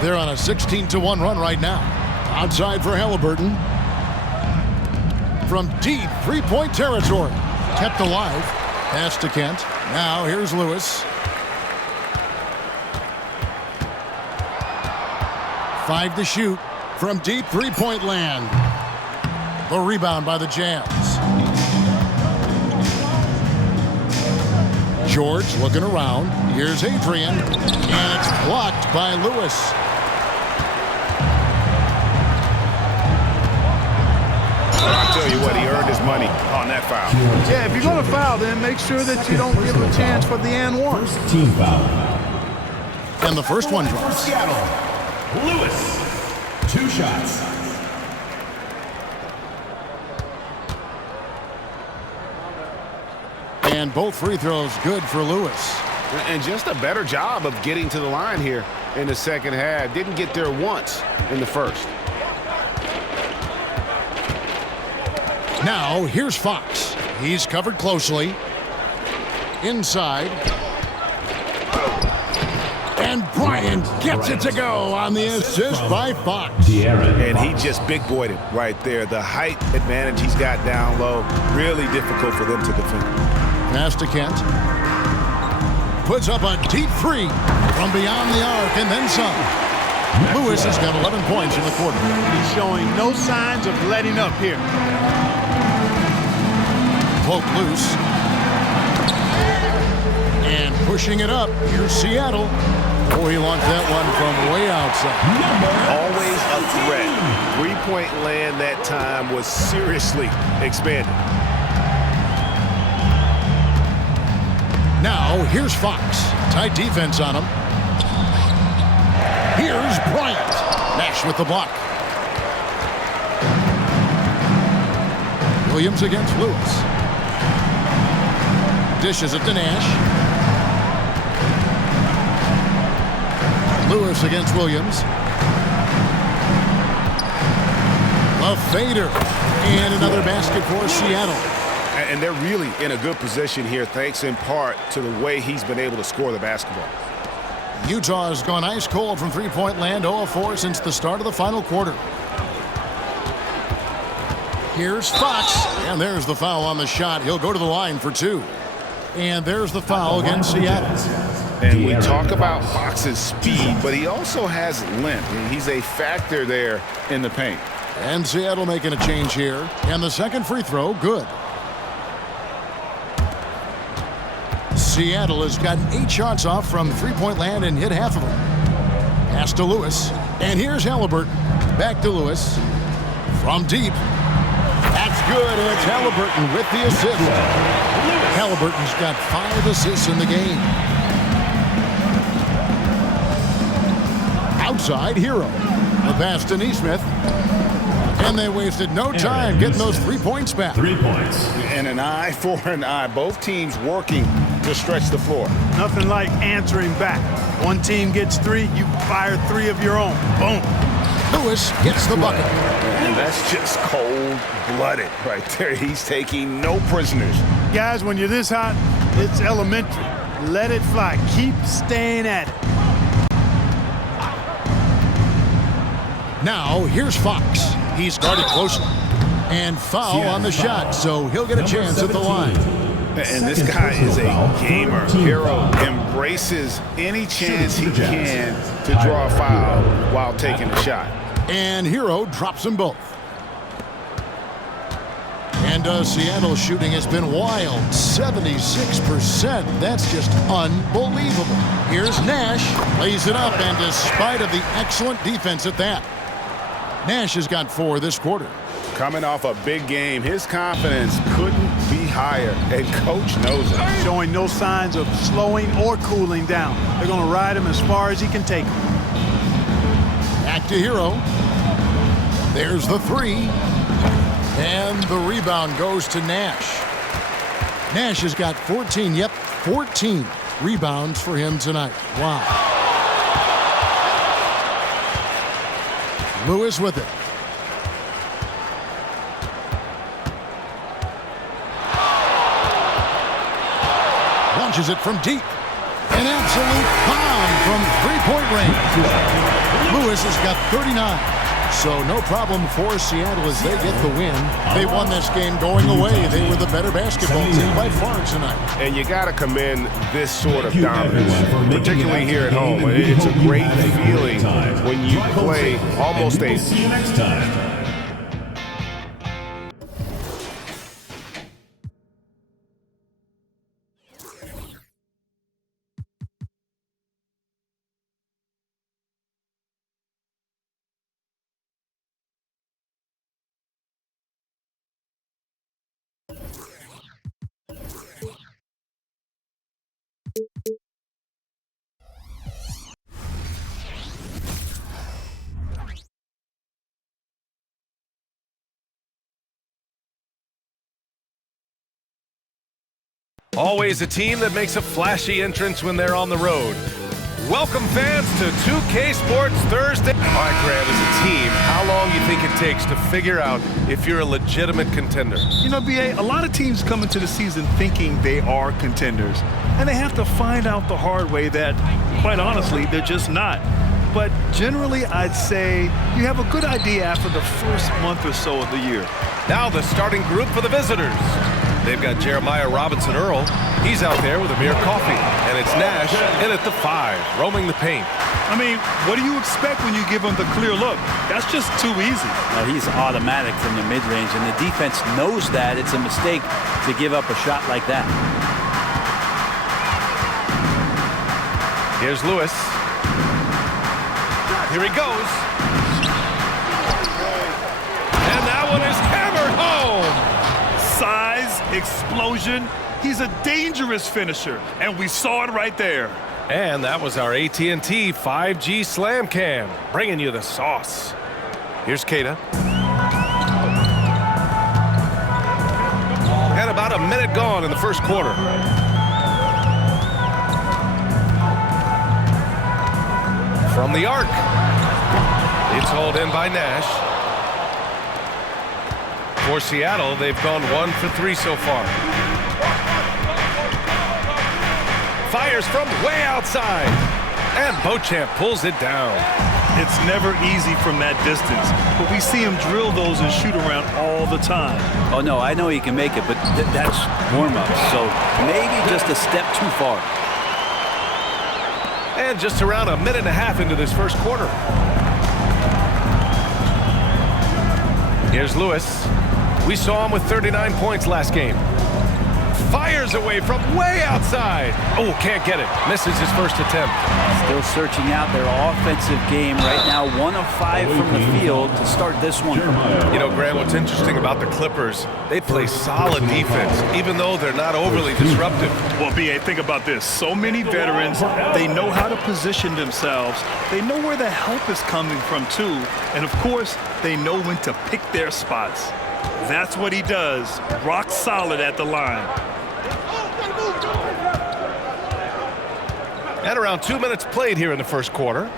They're on a 16-1 run right now. Outside for Halliburton. From deep three-point territory. Kept alive. Pass to Kent. Now here's Lewis. 5 to shoot from deep three-point land. The rebound by the Jazz. George looking around. Here's Adrian. And it's blocked by Lewis. I'll tell you what, he earned his money on that foul. Yeah, if you're going to foul, then make sure that you don't give a chance for the and one. Team foul. And the first one drops. Seattle. Lewis. 2 shots. And both free throws good for Lewis. And just a better job of getting to the line here in the second half. Didn't get there once in the first. Now, here's Fox. He's covered closely. Inside. And Bryant gets it to go on the assist by Fox. And he just big-boyed it right there. The height advantage he's got down low, really difficult for them to defend. Pass to Kent. Puts up a deep three from beyond the arc and then some. Lewis has got 11 points in the quarter. He's showing no signs of letting up here. Poke loose. And pushing it up. Here's Seattle. Oh, he launched that one from way outside. Always a threat. Three-point land that time was seriously expanded. Now, here's Fox. Tight defense on him. Here's Bryant. Nash with the block. Williams against Lewis. Dishes it to Nash. Lewis against Williams. A fader. And another basket for Seattle. And they're really in a good position here, thanks in part to the way he's been able to score the basketball. Utah has gone ice cold from three-point land, 0 of 4 since the start of the final quarter. Here's Fox, and there's the foul on the shot. He'll go to the line for 2. And there's the foul against Seattle. And we talk about Fox's speed, but he also has length. He's a factor there in the paint. And Seattle making a change here. And the second free throw, good. Seattle has gotten 8 shots off from three-point land and hit half of them. Pass to Lewis. And here's Halliburton. Back to Lewis. From deep. That's good, and it's Halliburton with the assist. Halliburton's got 5 assists in the game. Outside, Hero. The pass to Nesmith. And they wasted no time getting those 3 points back. 3 points. And an eye for an eye. Both teams working to stretch the floor. Nothing like answering back. One team gets 3, you fire 3 of your own. Boom. Lewis gets the bucket. And that's just cold-blooded right there. He's taking no prisoners. Guys, when you're this hot, it's elementary. Let it fly. Keep staying at it. Now, here's Fox. He's guarded closely. And foul on the shot, so he'll get a chance at the line. And this guy is a gamer. Hero embraces any chance he can to draw a foul while taking a shot. And Hero drops them both. And Seattle's shooting has been wild. 76%. That's just unbelievable. Here's Nash. Lays it up, and despite of the excellent defense at that, Nash has got 4 this quarter. Coming off a big game, his confidence couldn't be higher, and Coach knows it. Showing no signs of slowing or cooling down. They're going to ride him as far as he can take him. Back to Hero. There's the 3. And the rebound goes to Nash. Nash has got 14, 14 rebounds for him tonight. Wow. Lewis with it. Launches it from deep. An absolute bomb from three-point range. Lewis has got 39. So no problem for Seattle as they get the win. They won this game going away. They were the better basketball team by far tonight. And you got to commend this sort of dominance, particularly here at home. It's a great feeling when you play almost a... See you next time. Always a team that makes a flashy entrance when they're on the road. Welcome, fans, to 2K Sports Thursday. All right, Grant, as a team, how long do you think it takes to figure out if you're a legitimate contender? You know, B.A., a lot of teams come into the season thinking they are contenders, and they have to find out the hard way that, quite honestly, they're just not. But generally, I'd say you have a good idea after the first month or so of the year. Now the starting group for the visitors. They've got Jeremiah Robinson Earl. He's out there with Amir Coffey. And it's Nash in at the 5, roaming the paint. I mean, what do you expect when you give him the clear look? That's just too easy. He's automatic from the mid-range, and the defense knows that. It's a mistake to give up a shot like that. Here's Lewis. Here he goes. And that one is hammered home. Size, explosion. He's a dangerous finisher, and we saw it right there. And that was our AT&T 5G Slam Cam, bringing you the sauce. Here's Keita. And about a minute gone in the first quarter. From the arc. It's hauled in by Nash. For Seattle, they've gone 1 for 3 so far. Fires from way outside. And Beauchamp pulls it down. It's never easy from that distance, but we see him drill those and shoot around all the time. Oh, no, I know he can make it, but that's warm-up, so maybe just a step too far. And just around a minute and a half into this first quarter. Here's Lewis. We saw him with 39 points last game. fires away from way outside. Oh, can't get it. Misses his first attempt. Still searching out their offensive game right now. 1 of 5 from the field to start this one. You know, Graham, what's interesting about the Clippers, they play solid defense, even though they're not overly disruptive. Well, B.A., think about this. So many veterans, they know how to position themselves. They know where the help is coming from, too. And, of course, they know when to pick their spots. That's what he does. Rock solid at the line. At around 2 minutes played here in the first quarter.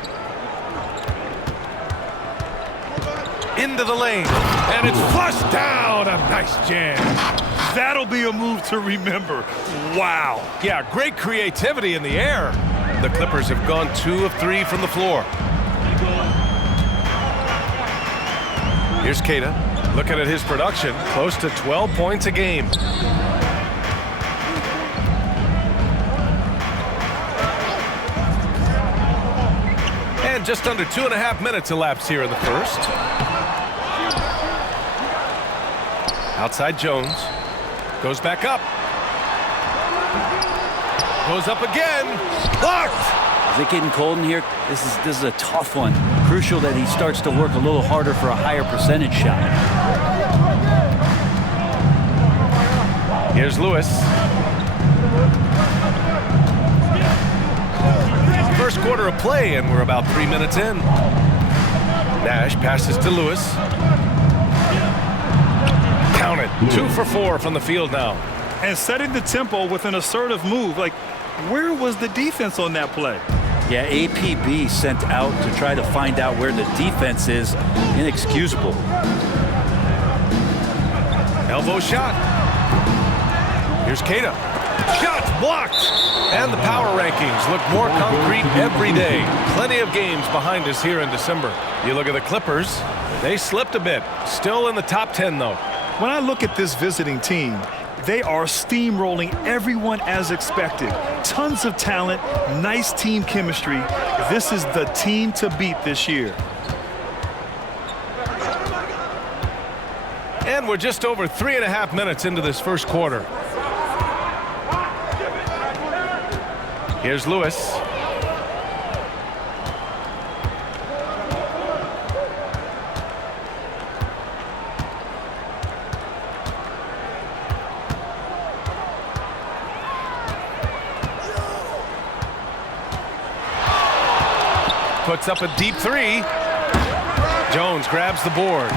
Into the lane, and it's flushed down. A nice jam. That'll be a move to remember. Wow. Yeah, great creativity in the air. The Clippers have gone 2 of 3 from the floor. Here's Keita. Looking at his production, close to 12 points a game. And just under 2.5 minutes elapsed here in the first. Outside Jones. Goes back up. Goes up again. Blocked! Is it getting cold in here? This is a tough one. Crucial that he starts to work a little harder for a higher percentage shot. Here's Lewis. First quarter of play, and we're about 3 minutes in. Nash passes to Lewis. Count it. 2 for 4 from the field now. And setting the tempo with an assertive move. Like, where was the defense on that play? Yeah, APB sent out to try to find out where the defense is. Inexcusable. Elbow shot. Here's Keita. Shot blocked. And the power rankings look more concrete every day. Plenty of games behind us here in December. You look at the Clippers, they slipped a bit. Still in the top 10, though. When I look at this visiting team, they are steamrolling everyone as expected. Tons of talent, nice team chemistry. This is the team to beat this year. And we're just over 3.5 minutes into this first quarter. Here's Lewis. Puts up a deep 3. Jones grabs the board.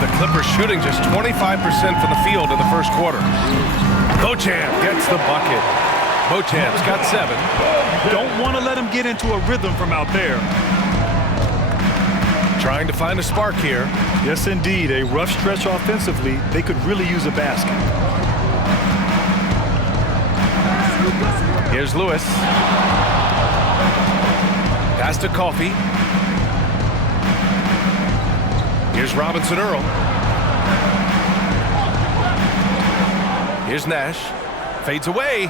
The Clippers shooting just 25% from the field in the first quarter. Beauchamp gets the bucket. Beauchamp's got 7. Don't want to let him get into a rhythm from out there. Trying to find a spark here. Yes, indeed. A rough stretch offensively. They could really use a basket. Here's Lewis. Pass to Coffey. Here's Robinson Earl. Here's Nash. Fades away.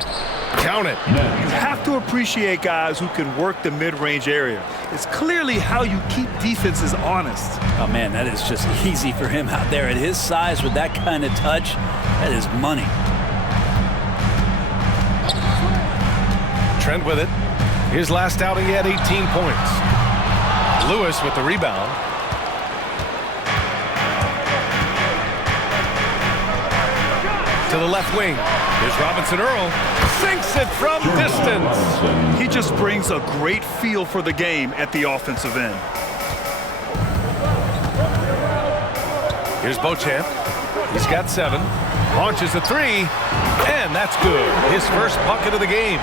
Count it. You have to appreciate guys who can work the mid-range area. It's clearly how you keep defenses honest. Oh, man, that is just easy for him out there. At his size with that kind of touch, that is money. Trent with it. His last outing, he had 18 points. Lewis with the rebound. To the left wing. Here's Robinson Earl. Sinks it from distance. He just brings a great feel for the game at the offensive end. Here's Beauchamp. He's got 7. Launches a 3. And that's good. His first bucket of the game.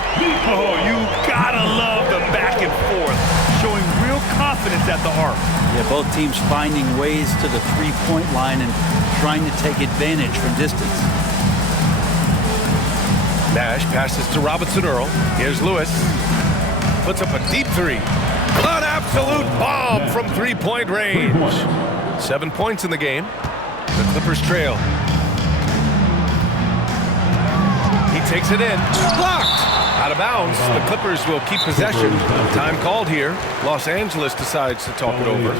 Oh, you gotta love the back and forth. Showing real confidence at the arc. Yeah, both teams finding ways to the three-point line and trying to take advantage from distance. Nash passes to Robinson Earl. Here's Lewis. Puts up a deep 3. An absolute bomb from three-point range. 7 points in the game. The Clippers trail. He takes it in. Blocked. Out of bounds, the Clippers will keep possession. Time called here. Los Angeles decides to talk it over.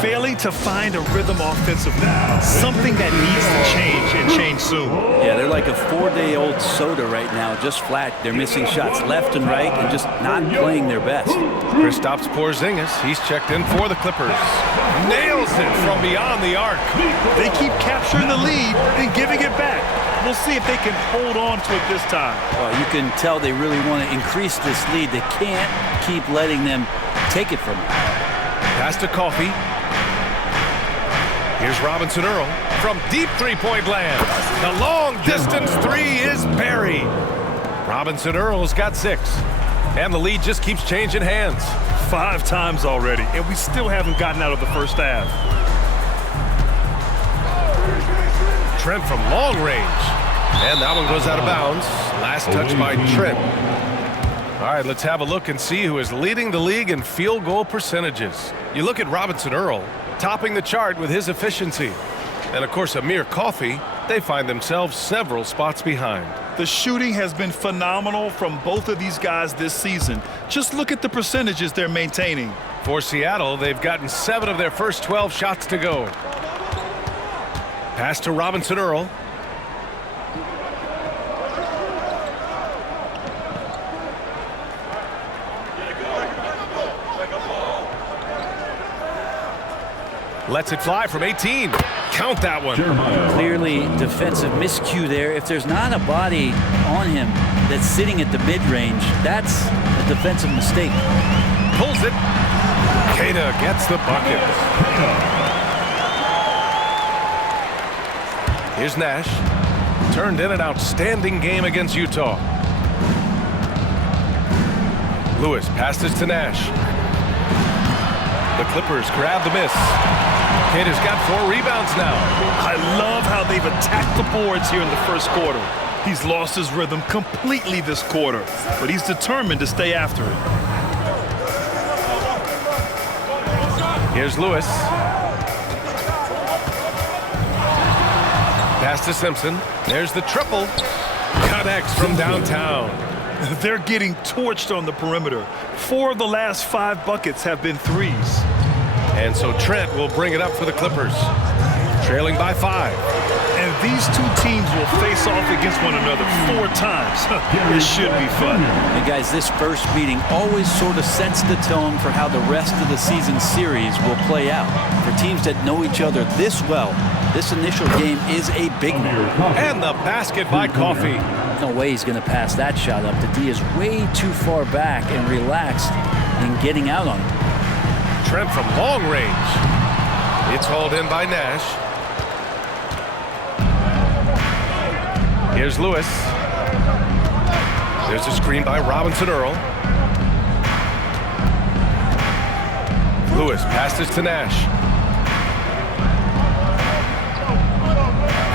Failing to find a rhythm offensively. Something that needs to change and change soon. Yeah, they're like a 4-day-old soda right now, just flat. They're missing shots left and right and just not playing their best. Kristaps Porzingis, he's checked in for the Clippers. Nails it from beyond the arc. They keep capturing the lead and giving it back. We'll see if they can hold on to it this time. Well, you can tell they really want to increase this lead. They can't keep letting them take it from them. Pass to Coffey. Here's Robinson Earl from deep three-point land. The long-distance three is buried. Robinson Earl's got 6. And the lead just keeps changing hands. 5 times already, and we still haven't gotten out of the first half. Trent from long range. And that one goes out of bounds. Last touch by Trent. All right, let's have a look and see who is leading the league in field goal percentages. You look at Robinson Earl, topping the chart with his efficiency. And, of course, Amir Coffey, they find themselves several spots behind. The shooting has been phenomenal from both of these guys this season. Just look at the percentages they're maintaining. For Seattle, they've gotten 7 of their first 12 shots to go. Pass to Robinson Earl. Lets it fly from 18. Count that one. Clearly defensive miscue there. If there's not a body on him that's sitting at the mid-range, that's a defensive mistake. Pulls it. Queta gets the bucket. Here's Nash. Turned in an outstanding game against Utah. Lewis passes to Nash. The Clippers grab the miss. Queta's got 4 rebounds now. I love how they've attacked the boards here in the first quarter. He's lost his rhythm completely this quarter, but he's determined to stay after it. Here's Lewis. Pass to Simpson. There's the triple. Connects from downtown. They're getting torched on the perimeter. 4 of the last 5 buckets have been threes. And so Trent will bring it up for the Clippers. Trailing by 5. And these 2 teams will face off against one another 4 times. This should be fun. And guys, this first meeting always sort of sets the tone for how the rest of the season series will play out. For teams that know each other this well, this initial game is a big one. And the basket by Coffey. No way he's going to pass that shot up. The D is way too far back and relaxed in getting out on him. Trent from long range. It's hauled in by Nash. Here's Lewis. There's a screen by Robinson Earl. Lewis passes to Nash.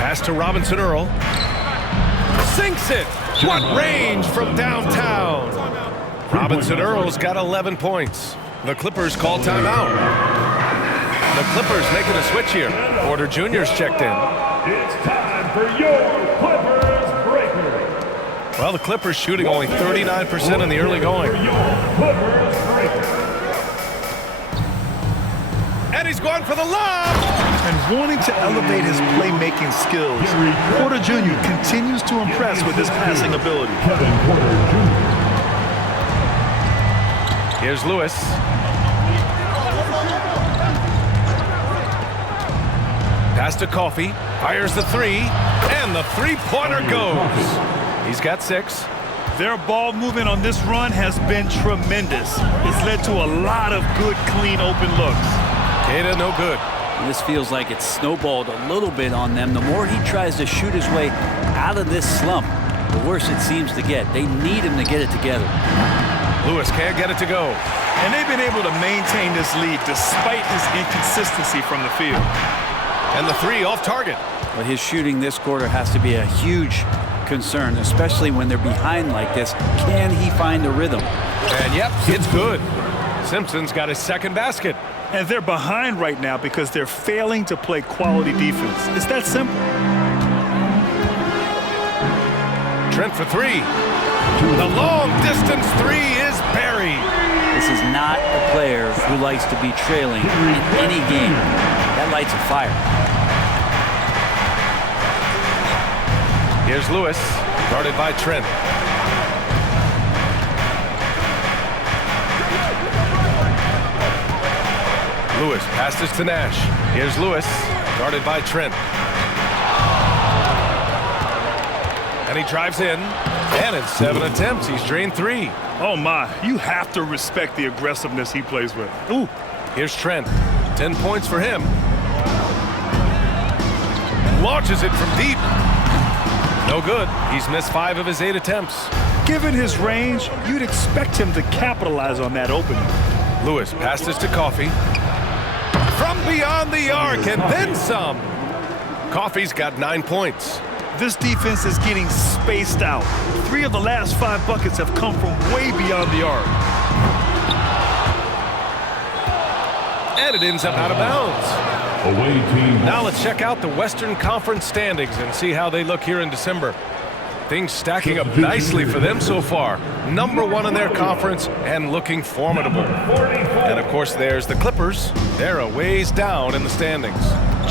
Pass to Robinson Earl. Sinks it. What range from downtown. Robinson Earl's got 11 points. The Clippers call timeout. The Clippers making a switch here. Porter Jr.'s checked in. It's time for your Clippers breaker. Well, the Clippers shooting only 39% in the early going. And he's going for the lob. And wanting to elevate his playmaking skills, Porter Jr. continues to impress with his passing ability. Here's Lewis. Pass to Coffey. Fires the 3. And the three-pointer goes. He's got 6. Their ball movement on this run has been tremendous. It's led to a lot of good, clean, open looks. Queta no good. This feels like it's snowballed a little bit on them. The more he tries to shoot his way out of this slump, the worse it seems to get. They need him to get it together. Lewis can't get it to go. And they've been able to maintain this lead despite his inconsistency from the field. And the 3 off target. But his shooting this quarter has to be a huge concern, especially when they're behind like this. Can he find a rhythm? And yep, it's good. Simpson's got his second basket. And they're behind right now because they're failing to play quality defense. It's that simple. Trent for 3. The long-distance three is buried. This is not a player who likes to be trailing in any game. That lights a fire. Here's Lewis, guarded by Trent. Lewis passes to Nash. Here's Lewis, guarded by Trent. And he drives in, and in 7 attempts, he's drained 3. Oh, my. You have to respect the aggressiveness he plays with. Ooh. Here's Trent. 10 points for him. Launches it from deep. No good. He's missed 5 of his 8 attempts. Given his range, you'd expect him to capitalize on that opening. Lewis passes to Coffey. From beyond the arc, and then some. Coffey's got 9 points. This defense is getting spaced out. 3 of the last 5 buckets have come from way beyond the arc. And it ends up out of bounds. Away team. Now let's check out the Western Conference standings and see how they look here in December. Things stacking up nicely for them so far. Number 1 in their conference and looking formidable. And of course there's the Clippers. They're a ways down in the standings.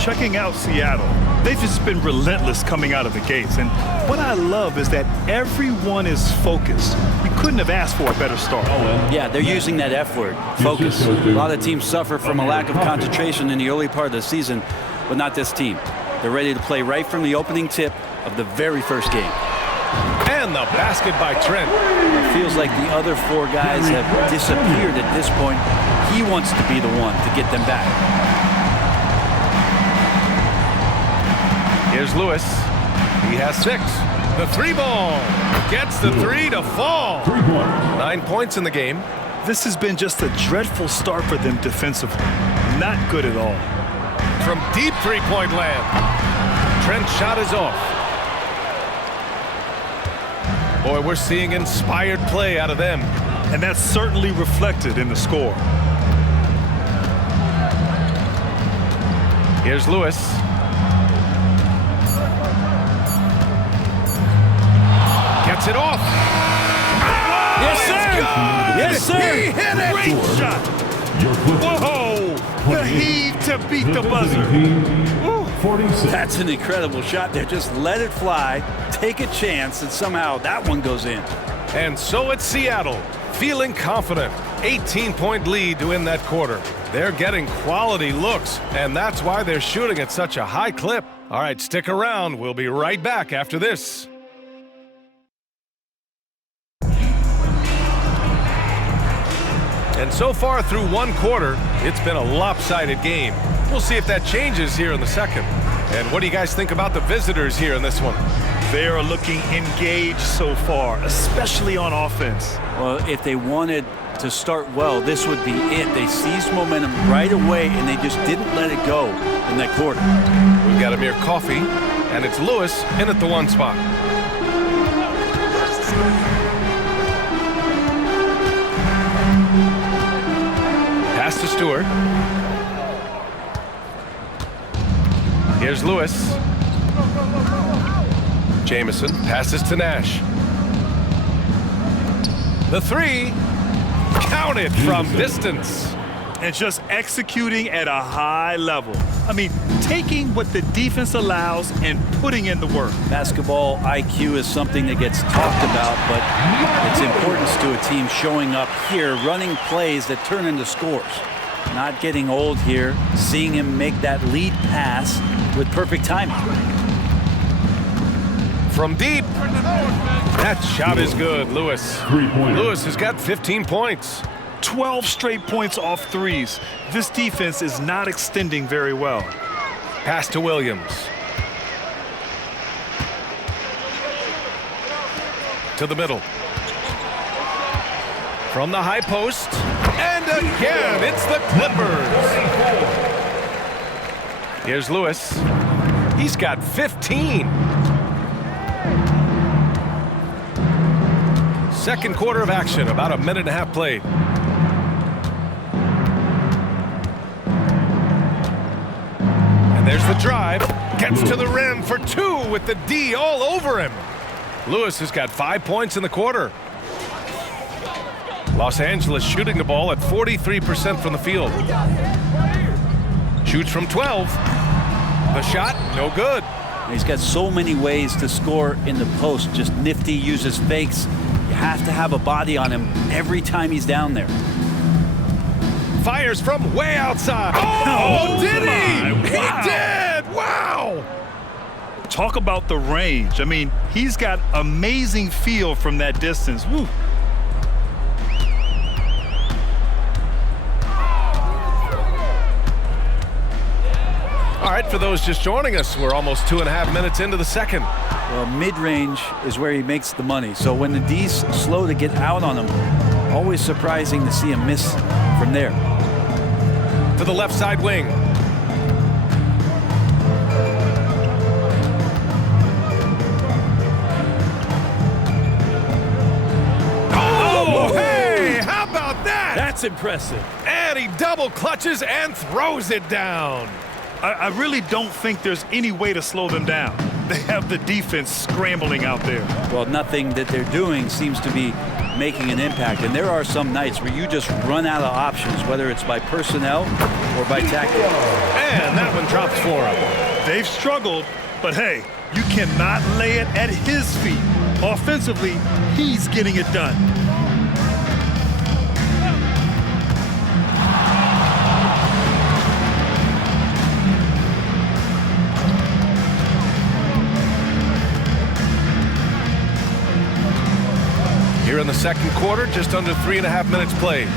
Checking out Seattle. They've just been relentless coming out of the gates. And what I love is that everyone is focused. You couldn't have asked for a better start. Yeah, they're using that F word, focus. A lot of teams suffer from a lack of concentration in the early part of the season, but not this team. They're ready to play right from the opening tip of the very first game. And the basket by Trent. It feels like the other 4 guys have disappeared at this point. He wants to be the one to get them back. Here's Lewis. He has 6. The 3-ball. Gets the 3 to fall. 9 points in the game. This has been just a dreadful start for them defensively. Not good at all. From deep 3-point land. Trent's shot is off. Boy, we're seeing inspired play out of them. And that's certainly reflected in the score. Here's Lewis. Gets it off. Yes, sir. Yes, sir. He hit it. Great shot. Whoa. The heave to beat the buzzer. That's an incredible shot there. Just let it fly, take a chance, and somehow that one goes in. And so it's Seattle, feeling confident. 18-point lead to win that quarter. They're getting quality looks, and that's why they're shooting at such a high clip. All right, stick around. We'll be right back after this. And so far through 1 quarter, it's been a lopsided game. We'll see if that changes here in the second. And what do you guys think about the visitors here in this one? They are looking engaged so far, especially on offense. Well, if they wanted to start well, this would be it. They seized momentum right away, and they just didn't let it go in that quarter. We've got Amir Coffey, and it's Lewis in at the 1 spot. Pass to Stewart. Here's Lewis. Jamison passes to Nash. The 3, counted from distance. And just executing at a high level. I mean, taking what the defense allows and putting in the work. Basketball IQ is something that gets talked about, but its importance to a team showing up here, running plays that turn into scores. Not getting old here, seeing him make that lead pass with perfect timing. From deep, that shot is good, Lewis. Lewis has got 15 points. 12 straight points off threes. This defense is not extending very well. Pass to Williams. To the middle. From the high post. And again, it's the Clippers. Here's Lewis. He's got 15. Second quarter of action, about a minute and a half played. And there's the drive. Gets to the rim for 2 with the D all over him. Lewis has got 5 points in the quarter. Los Angeles shooting the ball at 43% from the field. Shoots from 12. The shot, no good. He's got so many ways to score in the post. Just nifty, uses fakes. You have to have a body on him every time he's down there. Fires from way outside. Oh, did he? Wow. He did. Wow. Talk about the range. I mean, he's got amazing feel from that distance. Woo. All right, for those just joining us, we're almost 2.5 minutes into the second. Well, mid-range is where he makes the money. So when the D's slow to get out on him, always surprising to see him miss from there. To the left side wing. Oh, hey, how about that? That's impressive. And he double clutches and throws it down. I really don't think there's any way to slow them down. They have the defense scrambling out there. Well, nothing that they're doing seems to be making an impact. And there are some nights where you just run out of options, whether it's by personnel or by tactics. And that one drops for him. They've struggled, but hey, you cannot lay it at his feet. Offensively, he's getting it done. Here in the second quarter, just under 3.5 minutes played.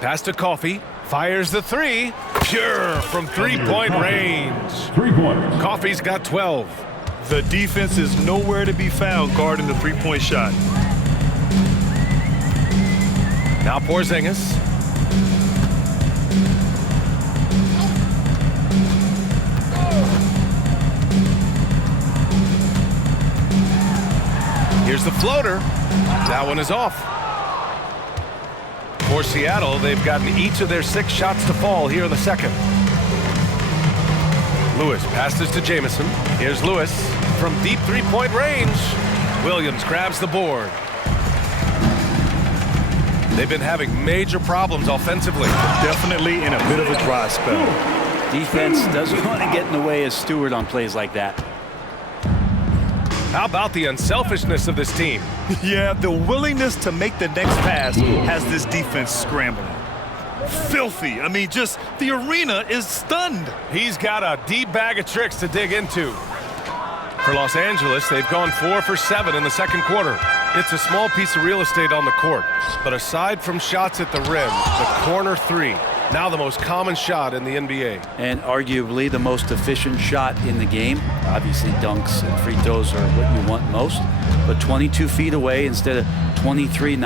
Pass to Coffey, fires the three, pure from three-point range. 3 points. Coffey's got 12. The defense is nowhere to be found guarding the three-point shot. Now Porzingis. Here's the floater. That one is off. For Seattle, they've gotten each of their 6 shots to fall here in the second. Lewis passes to Jamison. Here's Lewis from deep three-point range. Williams grabs the board. They've been having major problems offensively. Definitely in a bit of a dry spell. Defense doesn't want to get in the way of Stewart on plays like that. How about the unselfishness of this team? Yeah, the willingness to make the next pass has this defense scrambling. Filthy. I mean, just the arena is stunned. He's got a deep bag of tricks to dig into. For Los Angeles, they've gone 4 for 7 in the second quarter. It's a small piece of real estate on the court, but aside from shots at the rim, the corner three, now the most common shot in the NBA. And arguably the most efficient shot in the game. Obviously dunks and free throws are what you want most, but 22 feet away instead of 23-9.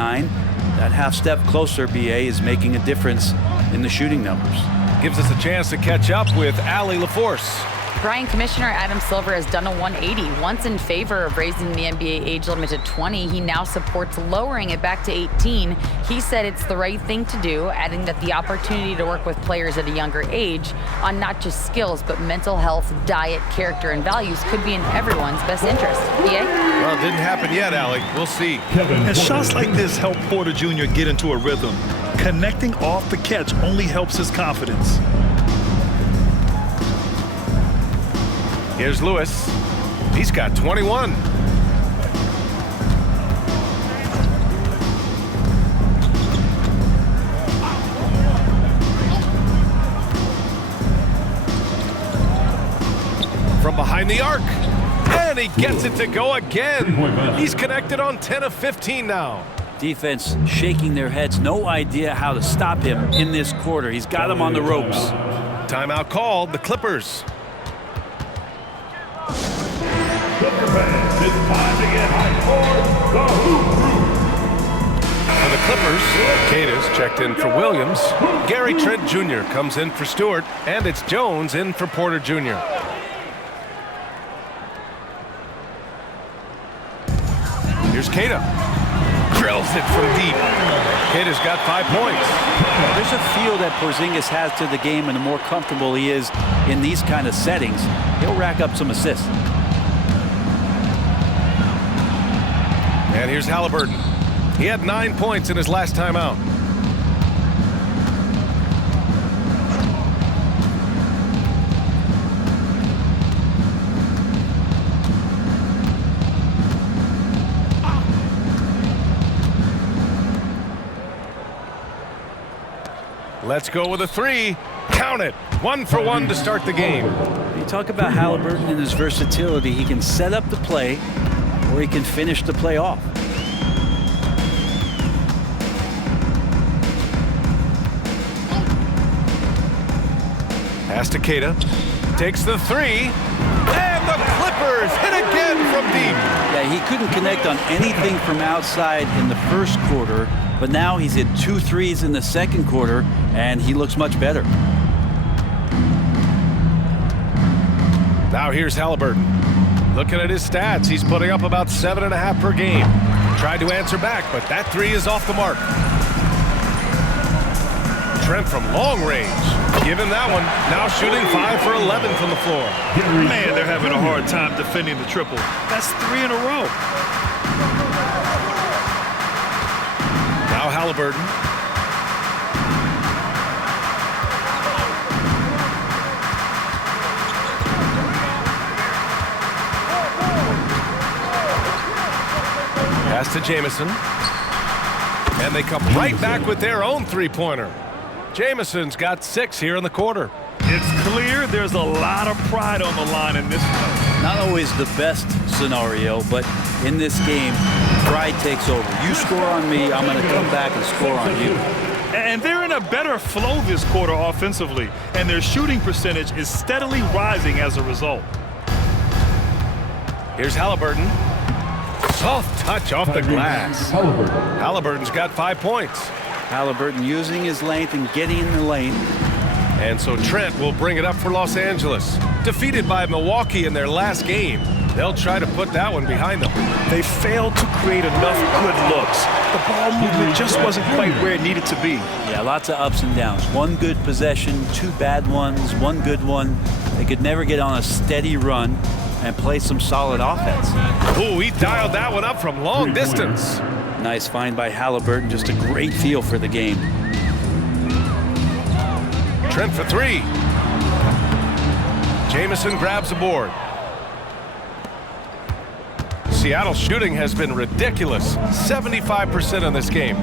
That half step closer, BA, is making a difference in the shooting numbers. Gives us a chance to catch up with Allie LaForce. Brian, Commissioner Adam Silver has done a 180. Once in favor of raising the NBA age limit to 20, he now supports lowering it back to 18. He said it's the right thing to do, adding that the opportunity to work with players at a younger age on not just skills, but mental health, diet, character, and values could be in everyone's best interest. BA? Well, it didn't happen yet, Allie. We'll see. And shots like this help Porter Jr. get into a rhythm. Connecting off the catch only helps his confidence. Here's Lewis. He's got 21. From behind the arc. And he gets it to go again. He's connected on 10 of 15 now. Defense shaking their heads. No idea how to stop him in this quarter. He's got him on the ropes. Timeout called. The Clippers. It's time to get high for the Hoop For the Clippers, Cadiz checked in for Williams. Gary Trent Jr. comes in for Stewart, and it's Jones in for Porter Jr. Here's Queta. Drills it from deep. Keita's got 5 points. There's a feel that Porzingis has to the game, and the more comfortable he is in these kind of settings, he'll rack up some assists. And here's Halliburton. He had 9 points in his last time out. Let's go with a 3. Count it. 1 for 1 to start the game. You talk about Halliburton and his versatility. He can set up the play, or he can finish the play off. Pass to Keita. Takes the 3. And the Clippers hit again from deep. Yeah, he couldn't connect on anything from outside in the first quarter, but now he's hit 2 threes in the second quarter, and he looks much better. Now here's Halliburton. Looking at his stats, he's putting up about 7.5 per game. Tried to answer back, but that 3 is off the mark. Trent from long range. Give him that one. Now shooting 5 for 11 from the floor. Man, they're having a hard time defending the triple. That's 3 in a row. Now Halliburton. Pass to Jamison. And they come right back with their own 3-pointer. Jamison's got 6 here in the quarter. It's clear there's a lot of pride on the line in this one. Not always the best scenario, but in this game, pride takes over. You score on me, I'm going to come back and score on you. And they're in a better flow this quarter offensively, and their shooting percentage is steadily rising as a result. Here's Halliburton. Soft touch off the glass. Halliburton's got 5 points. Halliburton using his length and getting in the lane. And so Trent will bring it up for Los Angeles. Defeated by Milwaukee in their last game. They'll try to put that one behind them. They failed to create enough good looks. The ball movement just wasn't quite where it needed to be. Yeah, lots of ups and downs. 1 good possession, 2 bad ones, 1 good one. They could never get on a steady run and play some solid offense. Ooh, he dialed that one up from long distance. Nice find by Halliburton. Just a great feel for the game. Trent for 3. Jamison grabs the board. Seattle's shooting has been ridiculous. 75% in this game.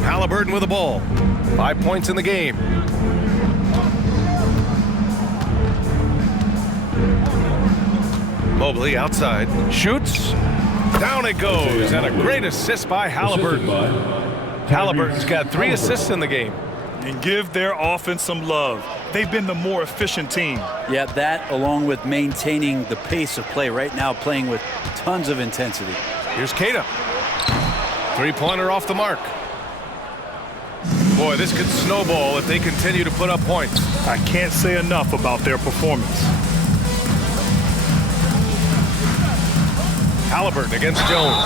Halliburton with the ball. 5 points in the game. Mobley outside. Shoots. Down it goes. And a great assist by Halliburton. Halliburton's got 3 assists in the game. And give their offense some love. They've been the more efficient team. Yeah, that along with maintaining the pace of play. Right now playing with tons of intensity. Here's Keita. 3-pointer off the mark. Boy, this could snowball if they continue to put up points. I can't say enough about their performance. Halliburton against Jones.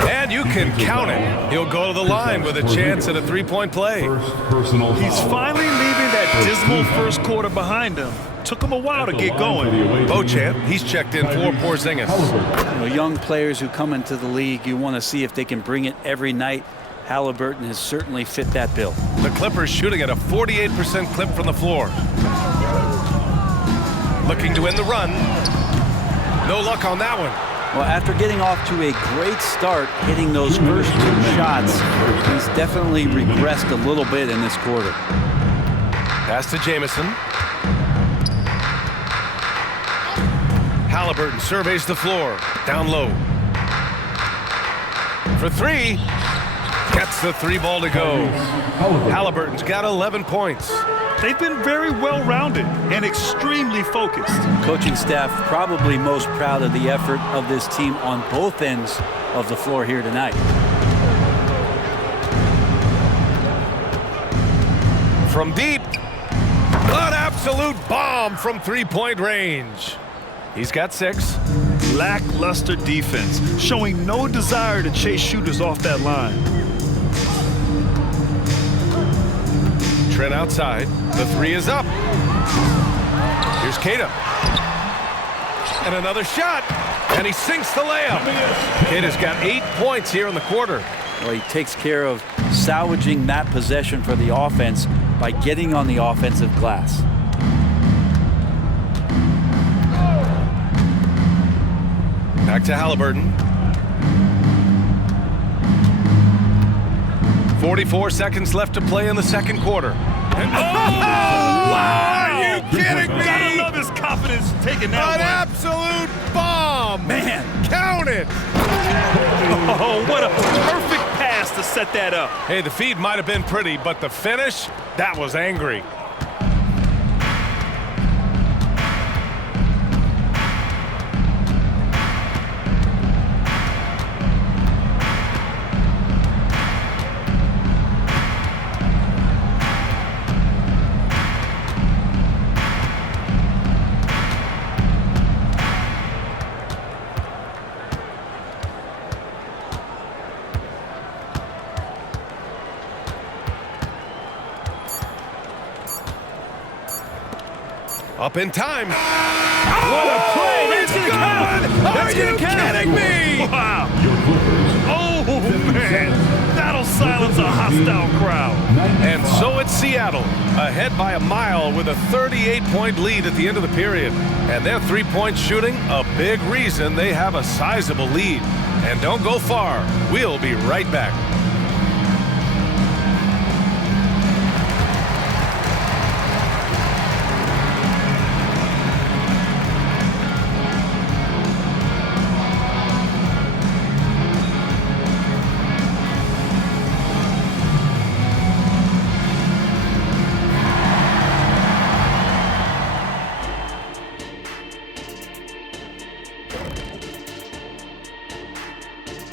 And you can count it. He'll go to the line with a chance at a 3-point play. He's finally leaving that dismal first quarter behind him. Took him a while to get going. Beauchamp, he's checked in for Porzingis. You know, young players who come into the league, you want to see if they can bring it every night. Halliburton has certainly fit that bill. The Clippers shooting at a 48% clip from the floor. Looking to end the run. No luck on that one. Well, after getting off to a great start, hitting those first 2 shots, he's definitely regressed a little bit in this quarter. Pass to Jamison. Halliburton surveys the floor. Down low. For 3. Gets the 3 ball to go. Halliburton's got 11 points. They've been very well-rounded and extremely focused. Coaching staff probably most proud of the effort of this team on both ends of the floor here tonight. From deep, an absolute bomb from 3-point range. He's got 6. lackluster defense, showing no desire to chase shooters off that line. Trent outside. The three is up. Here's Queta. And another shot. And he sinks the layup. Queta's got 8 points here in the quarter. Well, he takes care of salvaging that possession for the offense by getting on the offensive glass. Back to Halliburton. 44 seconds left to play in the second quarter. And wow! Are you kidding me? Gotta love his confidence taking that one. An absolute bomb! Man, count it! Oh, what a perfect pass to set that up. Hey, the feed might have been pretty, but the finish, that was angry. Up in time. What a play! It's good! Are you kidding me? Wow! Oh, man! That'll silence a hostile crowd. And so it's Seattle, ahead by a mile with a 38-point lead at the end of the period. And their three-point shooting, a big reason they have a sizable lead. And don't go far. We'll be right back.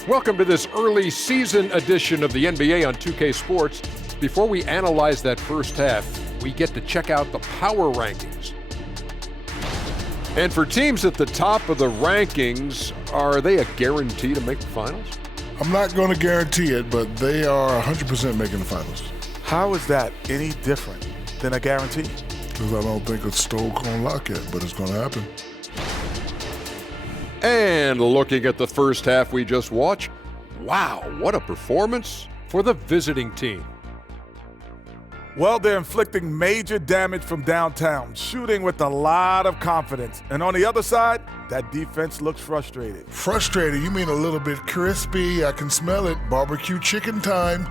Welcome to this early season edition of the NBA on 2K Sports. Before we analyze that first half, we get to check out the power rankings. And for teams at the top of the rankings, are they a guarantee to make the finals? I'm not going to guarantee it, but they are 100% making the finals. How is that any different than a guarantee? Because I don't think it's Stoke on lock yet, but it's going to happen. And looking at the first half we just watched, wow, what a performance for the visiting team. Well, they're inflicting major damage from downtown, shooting with a lot of confidence. And on the other side, that defense looks frustrated. Frustrated? You mean a little bit crispy? I can smell it. Barbecue chicken time.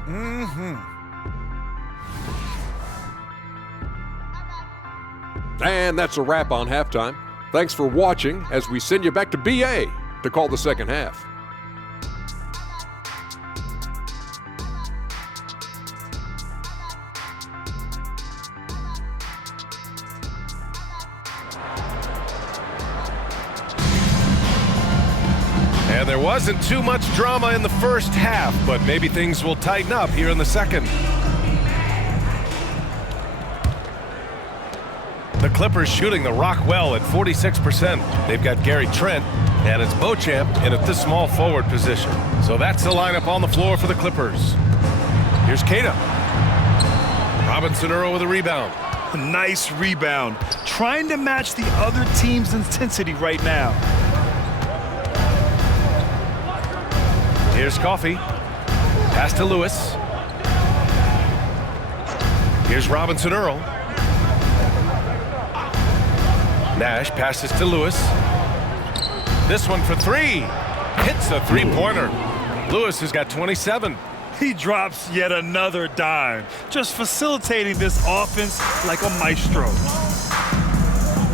And that's a wrap on halftime. Thanks for watching as we send you back to BA to call the second half. And there wasn't too much drama in the first half, but maybe things will tighten up here in the second. The Clippers shooting the rock well at 46%. They've got Gary Trent, and it's Beauchamp in at the small forward position. So that's the lineup on the floor for the Clippers. Here's Queta. Robinson Earl with a rebound. A nice rebound. Trying to match the other team's intensity right now. Here's Coffey. Pass to Lewis. Here's Robinson Earl. Nash passes to Lewis. This one for three. Hits a three-pointer. Lewis has got 27. He drops yet another dime, just facilitating this offense like a maestro.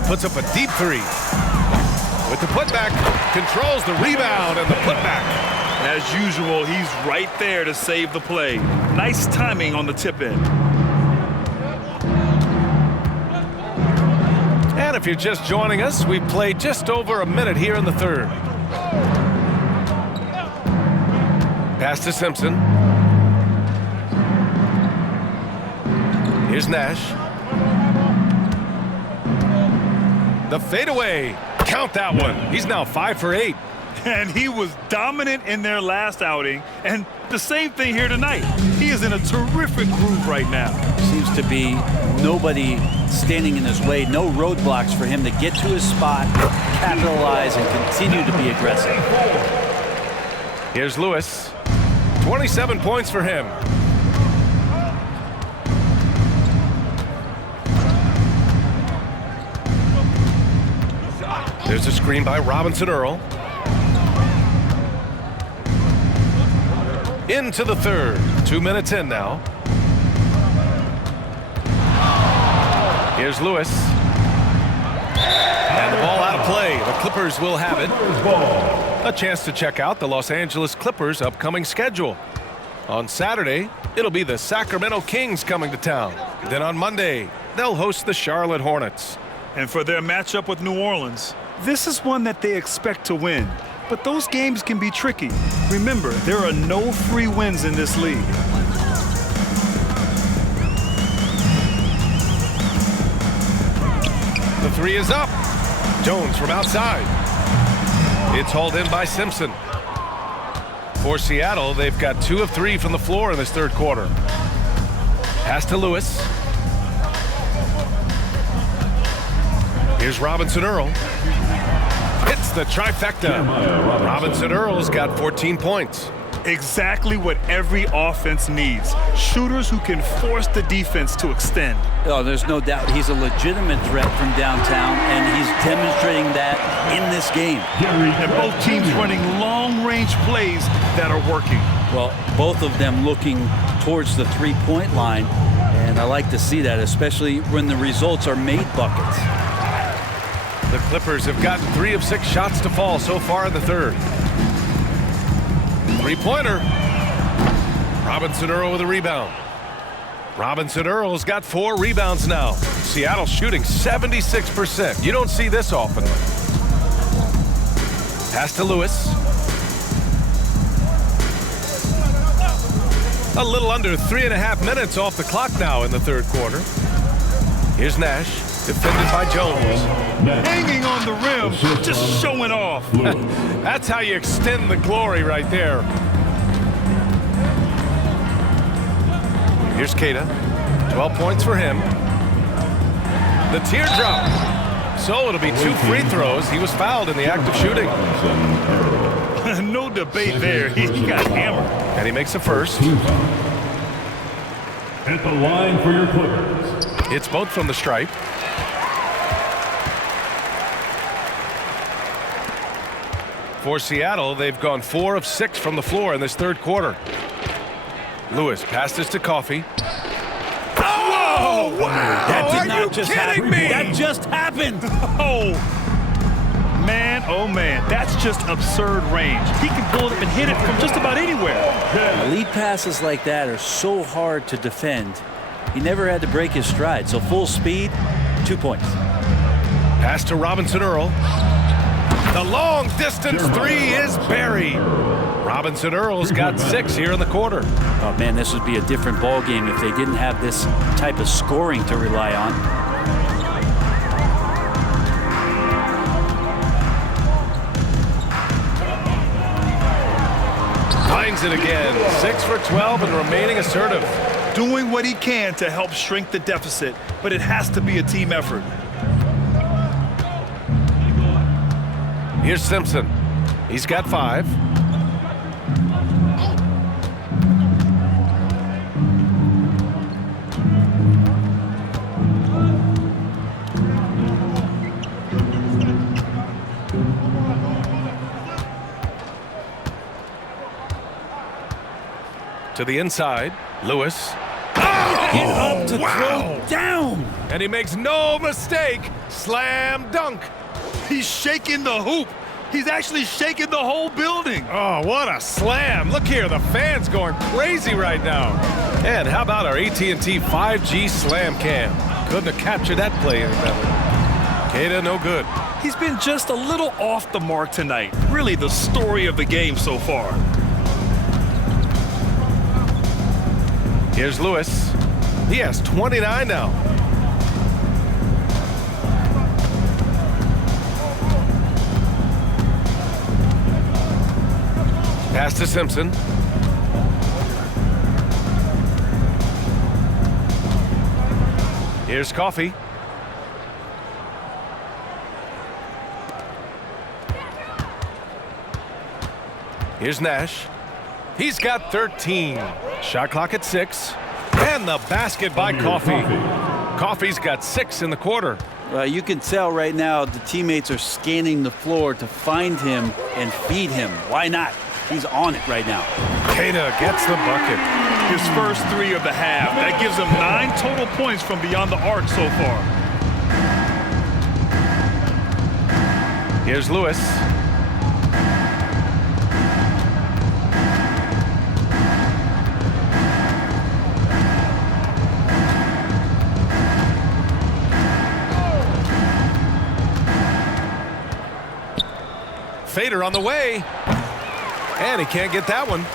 Puts up a deep three. With the putback, controls the rebound and the putback. As usual, he's right there to save the play. Nice timing on the tip-in. And if you're just joining us, we've played just over a minute here in the third. Pass to Simpson. Here's Nash. The fadeaway. Count that one. He's now 5 for 8. And he was dominant in their last outing, and the same thing here tonight. He is in a terrific groove right now. Seems to be nobody standing in his way, no roadblocks for him to get to his spot, capitalize, and continue to be aggressive. Here's Lewis. 27 points for him. There's a screen by Robinson Earl. Into the third. 2 minutes in now. Here's Lewis. And the ball out of play. The Clippers will have it. A chance to check out the Los Angeles Clippers' upcoming schedule. On Saturday, it'll be the Sacramento Kings coming to town. Then on Monday, they'll host the Charlotte Hornets. And for their matchup with New Orleans, this is one that they expect to win. But those games can be tricky. Remember, there are no free wins in this league. The three is up. Jones from outside. It's hauled in by Simpson. For Seattle, they've got 2 of 3 from the floor in this third quarter. Pass to Lewis. Here's Robinson Earl. Hits the trifecta. Robinson Earl's got 14 points. Exactly what every offense needs. Shooters who can force the defense to extend. Oh, there's no doubt he's a legitimate threat from downtown, and he's demonstrating that in this game. And both teams running long-range plays that are working. Well, both of them looking towards the three-point line, and I like to see that, especially when the results are made buckets. The Clippers have gotten 3 of 6 shots to fall so far in the third. Three-pointer. Robinson Earl with a rebound. Robinson Earl's got 4 rebounds now. Seattle shooting 76%. You don't see this often. Pass to Lewis. A little under 3.5 minutes off the clock now in the third quarter. Here's Nash, defended by Jones. Hanging on the rim, just showing off. That's how you extend the glory right there. Here's Queta. 12 points for him. The teardrop. So it'll be 2 free throws. He was fouled in the act of shooting. No debate there. He got hammered. And he makes a first. At the line for your Clippers. It's both from the stripe. For Seattle, they've gone 4 of 6 from the floor in this third quarter. Lewis passes to Coffey. Oh, wow! That did not just happen. Me? That just happened. Oh man, that's just absurd range. He can pull it up and hit it from just about anywhere. Lead passes like that are so hard to defend. He never had to break his stride, so full speed, 2 points. Pass to Robinson Earl. The long distance 3 is buried. Robinson Earl's got 6 here in the quarter. Oh man, this would be a different ball game if they didn't have this type of scoring to rely on. Finds it again. 6 for 12 and remaining assertive. Doing what he can to help shrink the deficit, but it has to be a team effort. Here's Simpson. He's got 5. To the inside, Lewis. Get up to throw down. And he makes no mistake. Slam dunk. He's shaking the hoop. He's actually shaking the whole building. Oh, what a slam. Look here, the fans going crazy right now. And how about our AT&T 5G slam cam? Couldn't have captured that play any better. Queta, no good. He's been just a little off the mark tonight. Really the story of the game so far. Here's Lewis. He has 29 now. Pass to Simpson. Here's Coffey. Here's Nash. He's got 13. Shot clock at 6. And the basket by Coffey. Coffey's got 6 in the quarter. You can tell right now the teammates are scanning the floor to find him and feed him. Why not? He's on it right now. Queta gets the bucket. His first 3 of the half. That gives him 9 total points from beyond the arc so far. Here's Lewis. Fader on the way. And he can't get that one.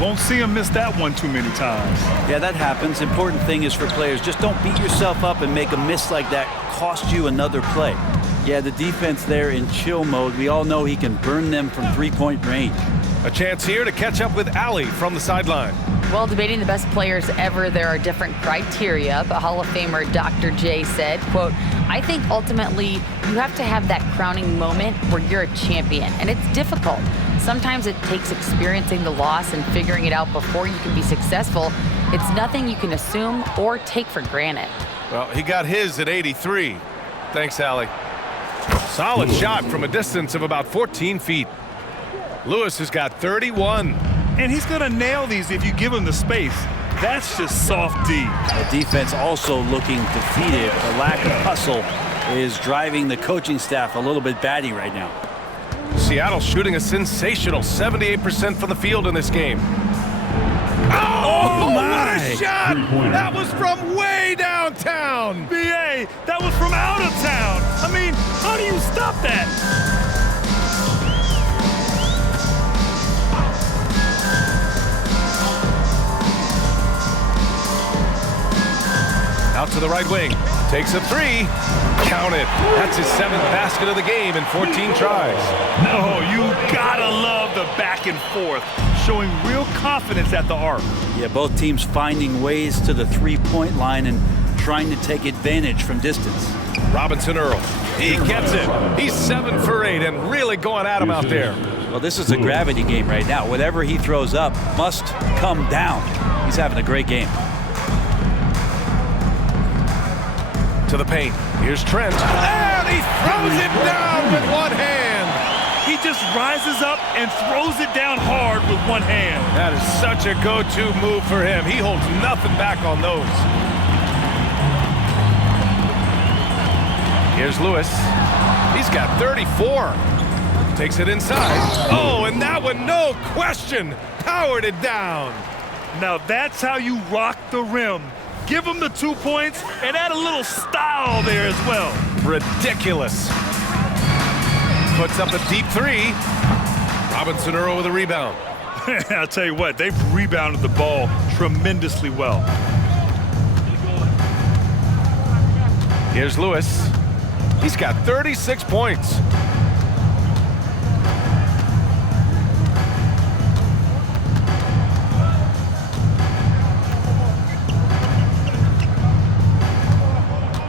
Won't see him miss that one too many times. Yeah, that happens. Important thing is for players, just don't beat yourself up and make a miss like that cost you another play. Yeah, the defense there in chill mode. We all know he can burn them from three-point range. A chance here to catch up with Allie from the sideline. Well, debating the best players ever, there are different criteria, but Hall of Famer Dr. J said, quote, I think ultimately you have to have that crowning moment where you're a champion, and it's difficult. Sometimes it takes experiencing the loss and figuring it out before you can be successful. It's nothing you can assume or take for granted. Well, he got his at 83. Thanks, Allie. Solid shot from a distance of about 14 feet. Lewis has got 31. And he's going to nail these if you give him the space. That's just soft D. The defense also looking defeated. The lack of hustle is driving the coaching staff a little bit batty right now. Seattle shooting a sensational 78% from the field in this game. Oh my! What a shot! That was from way downtown. BA, that was from out of town. I mean, how do you stop that? Out to the right wing. Takes a 3. Count it. That's his 7th basket of the game in 14 tries. No, you gotta love the back and forth. Showing real confidence at the arc. Yeah, both teams finding ways to the three-point line and trying to take advantage from distance. Robinson Earl. He gets it. He's 7 for 8 and really going at him out there. Well, this is a gravity game right now. Whatever he throws up must come down. He's having a great game. To the paint. Here's Trent. And he throws it down with one hand. He just rises up and throws it down hard with one hand. That is such a go-to move for him. He holds nothing back on those. Here's Lewis. He's got 34. Takes it inside. Oh, and that one, no question, powered it down. Now that's how you rock the rim. Give him the 2 points and add a little style there as well. Ridiculous. Puts up a deep 3. Robinson Earl with a rebound. I'll tell you what, they've rebounded the ball tremendously well. Here's Lewis. He's got 36 points.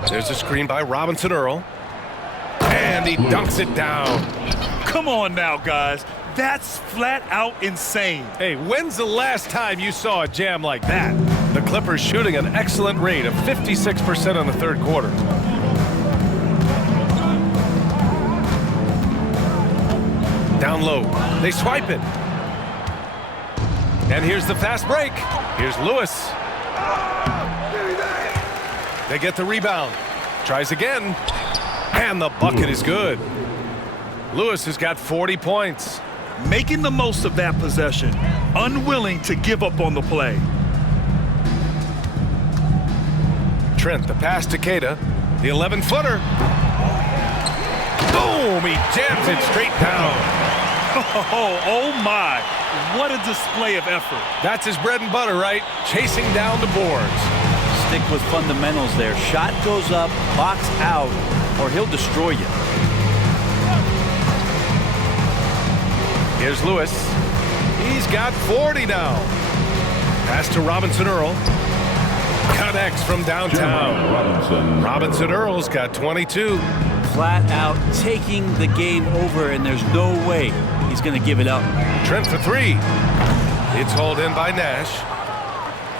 There's a screen by Robinson Earl. And he dunks it down. Come on now, guys. That's flat out insane. Hey, when's the last time you saw a jam like that? The Clippers shooting an excellent rate of 56% in the third quarter. Down low. They swipe it. And here's the fast break. Here's Lewis. They get the rebound. Tries again. And the bucket is good. Lewis has got 40 points. Making the most of that possession. Unwilling to give up on the play. Trent, the pass to Queta. The 11-footer. Boom! He jams it straight down. Oh my. What a display of effort. That's his bread and butter, right? Chasing down the boards. Stick with fundamentals there. Shot goes up, box out, or he'll destroy you. Here's Lewis. He's He's got 40 now. Pass to Robinson Earl. Connects from downtown. Robinson Earl's got 22. Flat out taking the game over, and there's no way he's going to give it up. Trent for three. It's hauled in by Nash.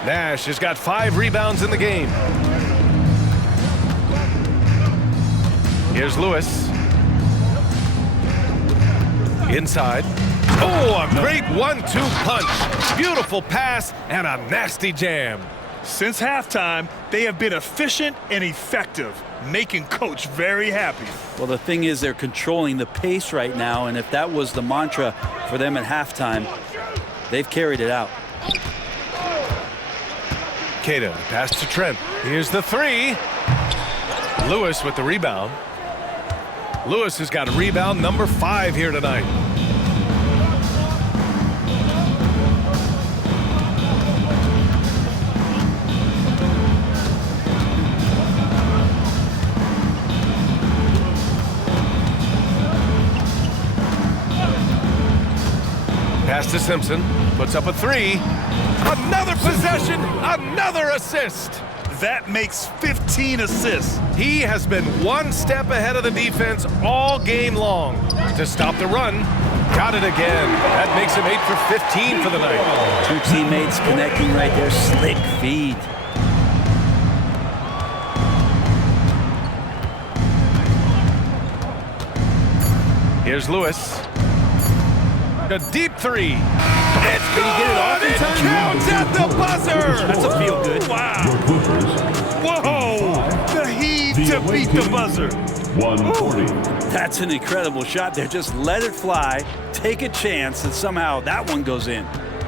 Nash has got 5 rebounds in the game. Here's Lewis. Inside. Oh, a great 1-2 punch. Beautiful pass and a nasty jam. Since halftime, they have been efficient and effective, making Coach very happy. Well, the thing is, they're controlling the pace right now, and if that was the mantra for them at halftime, they've carried it out. Queta, pass to Trent. Here's the three. Lewis with the rebound. Lewis has got rebound number 5 here tonight. Pass to Simpson, puts up a 3. Another possession, another assist. That makes 15 assists. He has been one step ahead of the defense all game long. To stop the run, got it again. That makes him 8 for 15 for the night. 2 teammates connecting right there, slick feed. Here's Lewis. A deep 3. It's good! It counts at the buzzer! That's a feel good. Wow. Whoa! The heave to beat the buzzer. 140. That's an incredible shot there. Just let it fly, take a chance, and somehow that one goes in.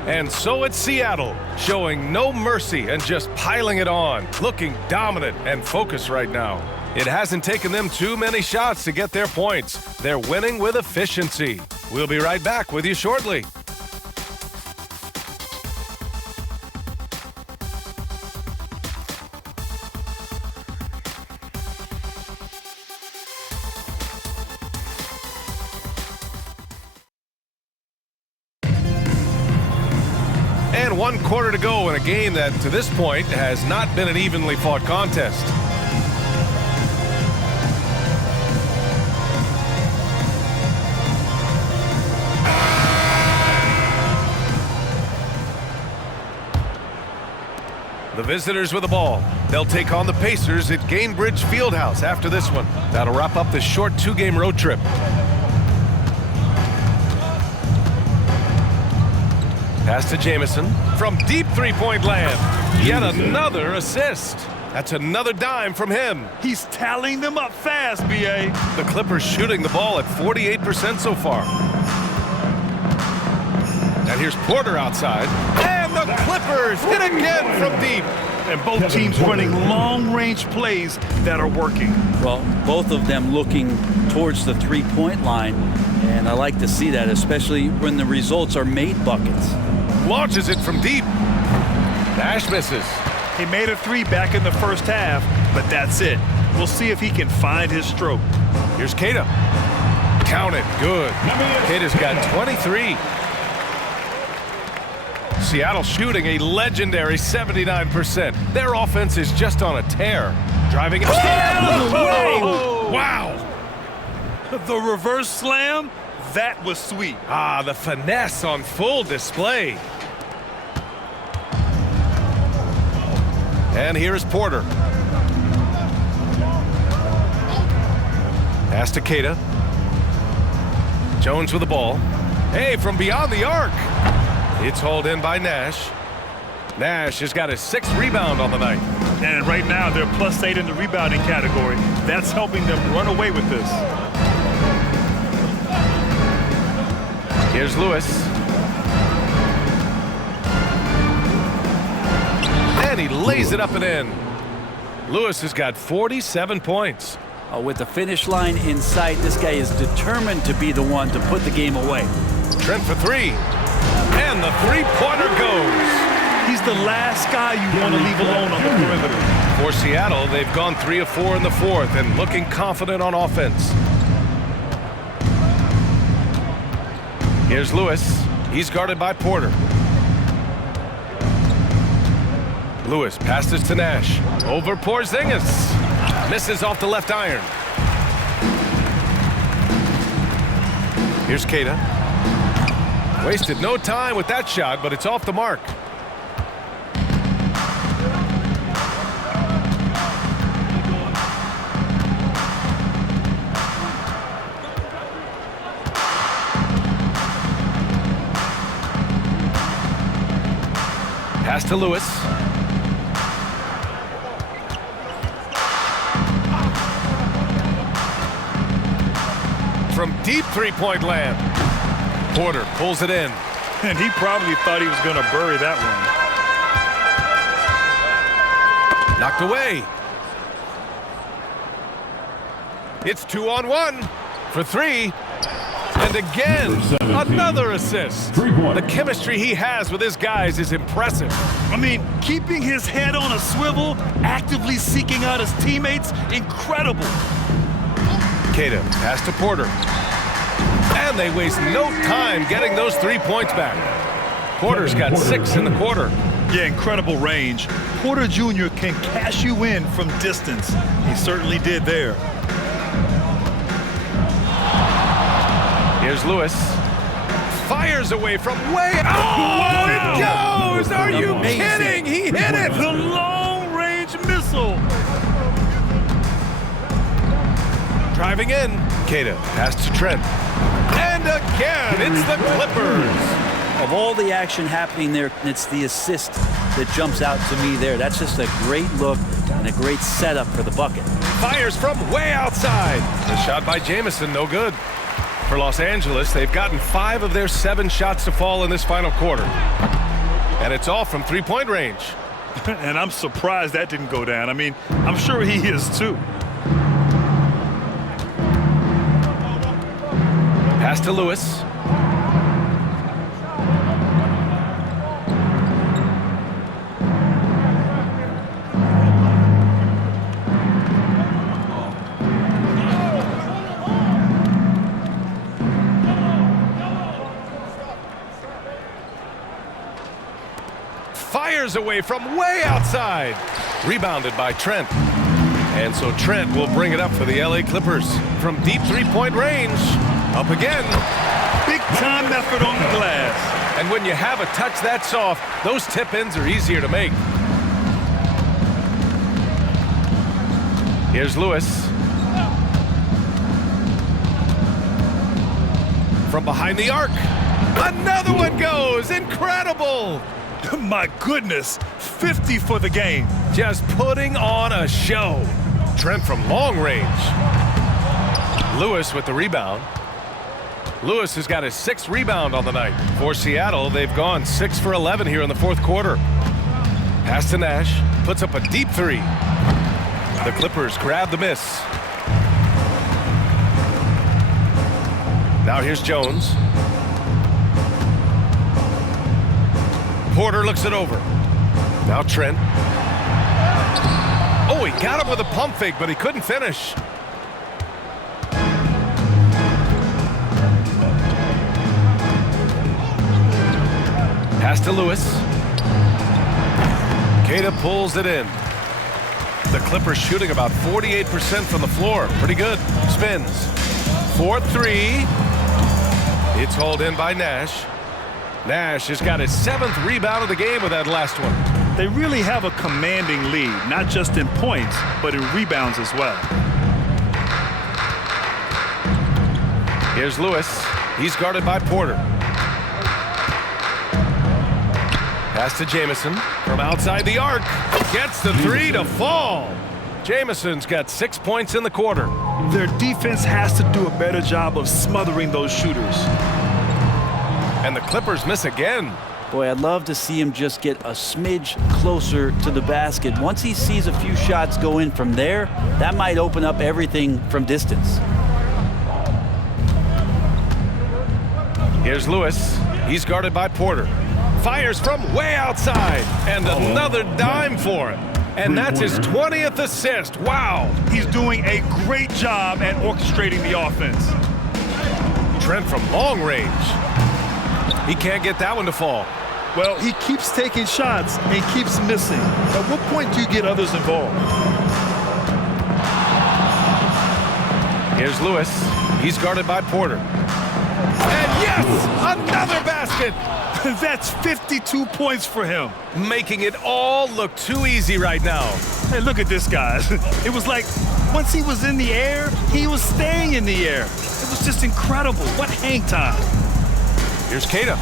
And so it's Seattle, showing no mercy and just piling it on, looking dominant and focused right now. It hasn't taken them too many shots to get their points. They're winning with efficiency. We'll be right back with you shortly. And 1 quarter to go in a game that, to this point, has not been an evenly fought contest. The visitors with the ball. They'll take on the Pacers at Gainbridge Fieldhouse after this one. That'll wrap up this short 2-game road trip. Pass to Jamison from deep 3-point land. Yet another assist. That's another dime from him. He's tallying them up fast, B.A. The Clippers shooting the ball at 48% so far. And here's Porter outside. And the Clippers hit again from deep. And both teams running long-range plays that are working. Well, both of them looking towards the 3-point line. And I like to see that, especially when the results are made buckets. Launches it from deep. Nash misses. He made a 3 back in the first half, but that's it. We'll see if he can find his stroke. Here's Queta. Count it. Good. Queta's got 23. Seattle shooting a legendary 79%. Their offense is just on a tear. Driving it. Oh! Wow. The reverse slam, that was sweet. Ah, the finesse on full display. And here is Porter. Pass to Queta. Jones with the ball. Hey, from beyond the arc. It's hauled in by Nash. Nash has got his 6th rebound on the night. And right now, they're +8 in the rebounding category. That's helping them run away with this. Here's Lewis. And he lays it up and in. Lewis has got 47 points. With the finish line in sight, this guy is determined to be the one to put the game away. Trent for 3. And the 3-pointer goes. He's the last guy you want to leave alone on the perimeter. For Seattle, they've gone 3 of 4 in the 4th and looking confident on offense. Here's Lewis. He's guarded by Porter. Lewis passes to Nash. Over Porzingis. Misses off the left iron. Here's Queta. Wasted no time with that shot, but it's off the mark. Pass to Lewis. From deep three-point land. Porter pulls it in. And he probably thought he was going to bury that one. Knocked away. It's 2-on-1 for three. And again, another assist. The chemistry he has with his guys is impressive. I mean, keeping his head on a swivel, actively seeking out his teammates, incredible. Queta pass to Porter. And they waste no time getting those 3 points back. Porter's got 6 in the quarter. Yeah, incredible range. Porter Jr. can cash you in from distance. He certainly did there. Here's Lewis. Fires away from way out. Oh, it goes! Are you kidding? He hit it! The long-range missile. Driving in. Queta pass to Trent. And again, it's the Clippers. Of all the action happening there, it's the assist that jumps out to me there. That's just a great look and a great setup for the bucket. Fires from way outside. The shot by Jamison, no good. For Los Angeles, they've gotten 5 of their 7 shots to fall in this final quarter. And it's all from three-point range. And I'm surprised that didn't go down. I mean, I'm sure he is too. Pass to Lewis. Fires away from way outside. Rebounded by Trent. And so Trent will bring it up for the LA Clippers. From deep three-point range. Up again. Big time effort on the glass. And when you have a touch that soft, those tip-ins are easier to make. Here's Lewis. From behind the arc. Another one goes. Incredible. My goodness. 50 for the game. Just putting on a show. Trent from long range. Lewis with the rebound. Lewis has got his 6th rebound on the night. For Seattle, they've gone 6 for 11 here in the 4th quarter. Pass to Nash. Puts up a deep 3. The Clippers grab the miss. Now here's Jones. Porter looks it over. Now Trent. Oh, he got him with a pump fake, but he couldn't finish. Pass to Lewis. Queta pulls it in. The Clippers shooting about 48% from the floor. Pretty good. Spins. 4-3. It's hauled in by Nash. Nash has got his 7th rebound of the game with that last one. They really have a commanding lead, not just in points, but in rebounds as well. Here's Lewis. He's guarded by Porter. Pass to Jamison from outside the arc. Gets the 3 to fall. Jamison's got 6 points in the quarter. Their defense has to do a better job of smothering those shooters. And the Clippers miss again. Boy, I'd love to see him just get a smidge closer to the basket. Once he sees a few shots go in from there, that might open up everything from distance. Here's Lewis. He's guarded by Porter. Fires from way outside. And another dime for him. And that's his 20th assist. Wow. He's doing a great job at orchestrating the offense. Trent from long range. He can't get that one to fall. Well, he keeps taking shots and keeps missing. At what point do you get others involved? Here's Lewis. He's guarded by Porter. And yes, another basket. That's 52 points for him. Making it all look too easy right now. Hey, look at this, guys. It was like once he was in the air, he was staying in the air. It was just incredible. What hang time. Here's Queta.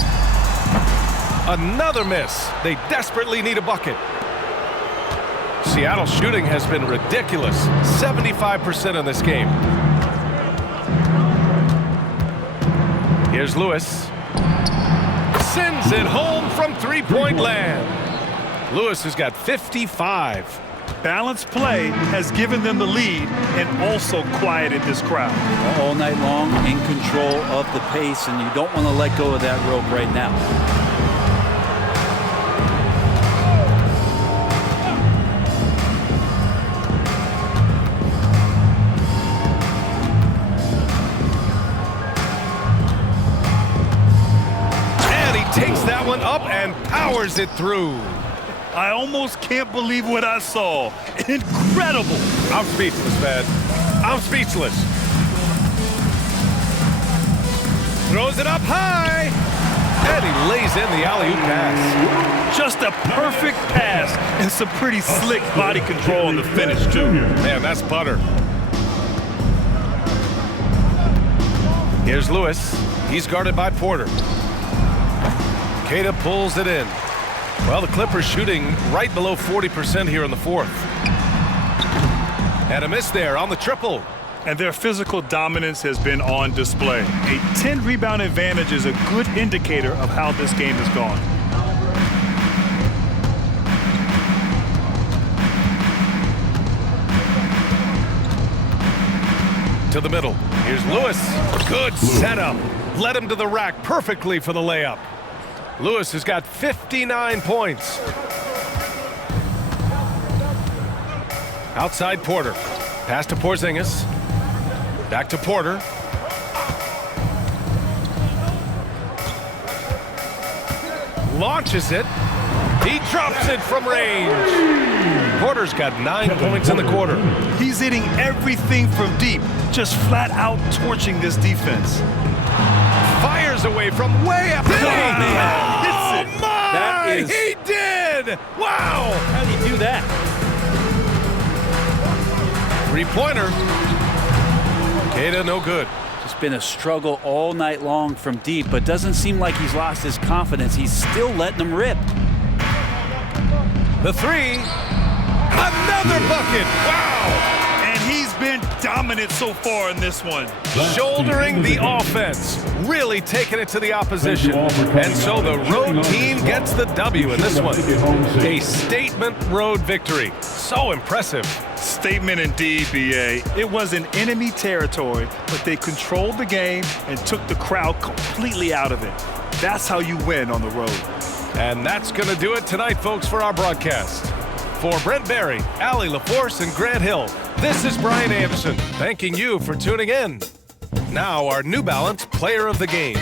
Another miss. They desperately need a bucket. Seattle's shooting has been ridiculous. 75% in this game. Here's Lewis. Sends it home from three-point land. Lewis has got 55. Balanced play has given them the lead and also quieted this crowd. All night long, in control of the pace, and you don't want to let go of that rope right now. Takes that one up and powers it through. I almost can't believe what I saw. Incredible. I'm speechless, man. I'm speechless. Throws it up high. And he lays in the alley-oop pass. Just a perfect pass and some pretty slick body control on the finish, too. Man, that's butter. Here's Lewis. He's guarded by Porter. Queta pulls it in. Well, the Clippers shooting right below 40% here in the fourth. And a miss there on the triple. And their physical dominance has been on display. A 10-rebound advantage is a good indicator of how this game has gone. To the middle. Here's Lewis. Good setup. Led him to the rack perfectly for the layup. Lewis has got 59 points. Outside Porter. Pass to Porzingis. Back to Porter. Launches it. He drops it from range. Porter's got 9 points in the quarter. He's hitting everything from deep, just flat out torching this defense. Fires away from way up. That is... He did! Wow! How did he do that? Three-pointer. Queta, no good. Just been a struggle all night long from deep, but doesn't seem like he's lost his confidence. He's still letting them rip. The three. Another bucket. Wow! And he's been dominant so far in this one. Shouldering the offense, really taking it to the opposition. And so the road team gets the W in this one. A statement road victory. So impressive. Statement indeed, B.A. It was in enemy territory, but they controlled the game and took the crowd completely out of it. That's how you win on the road. And that's going to do it tonight, folks, for our broadcast. For Brent Barry, Allie LaForce, and Grant Hill, this is Brian Anderson, thanking you for tuning in. Now, our New Balance Player of the Game.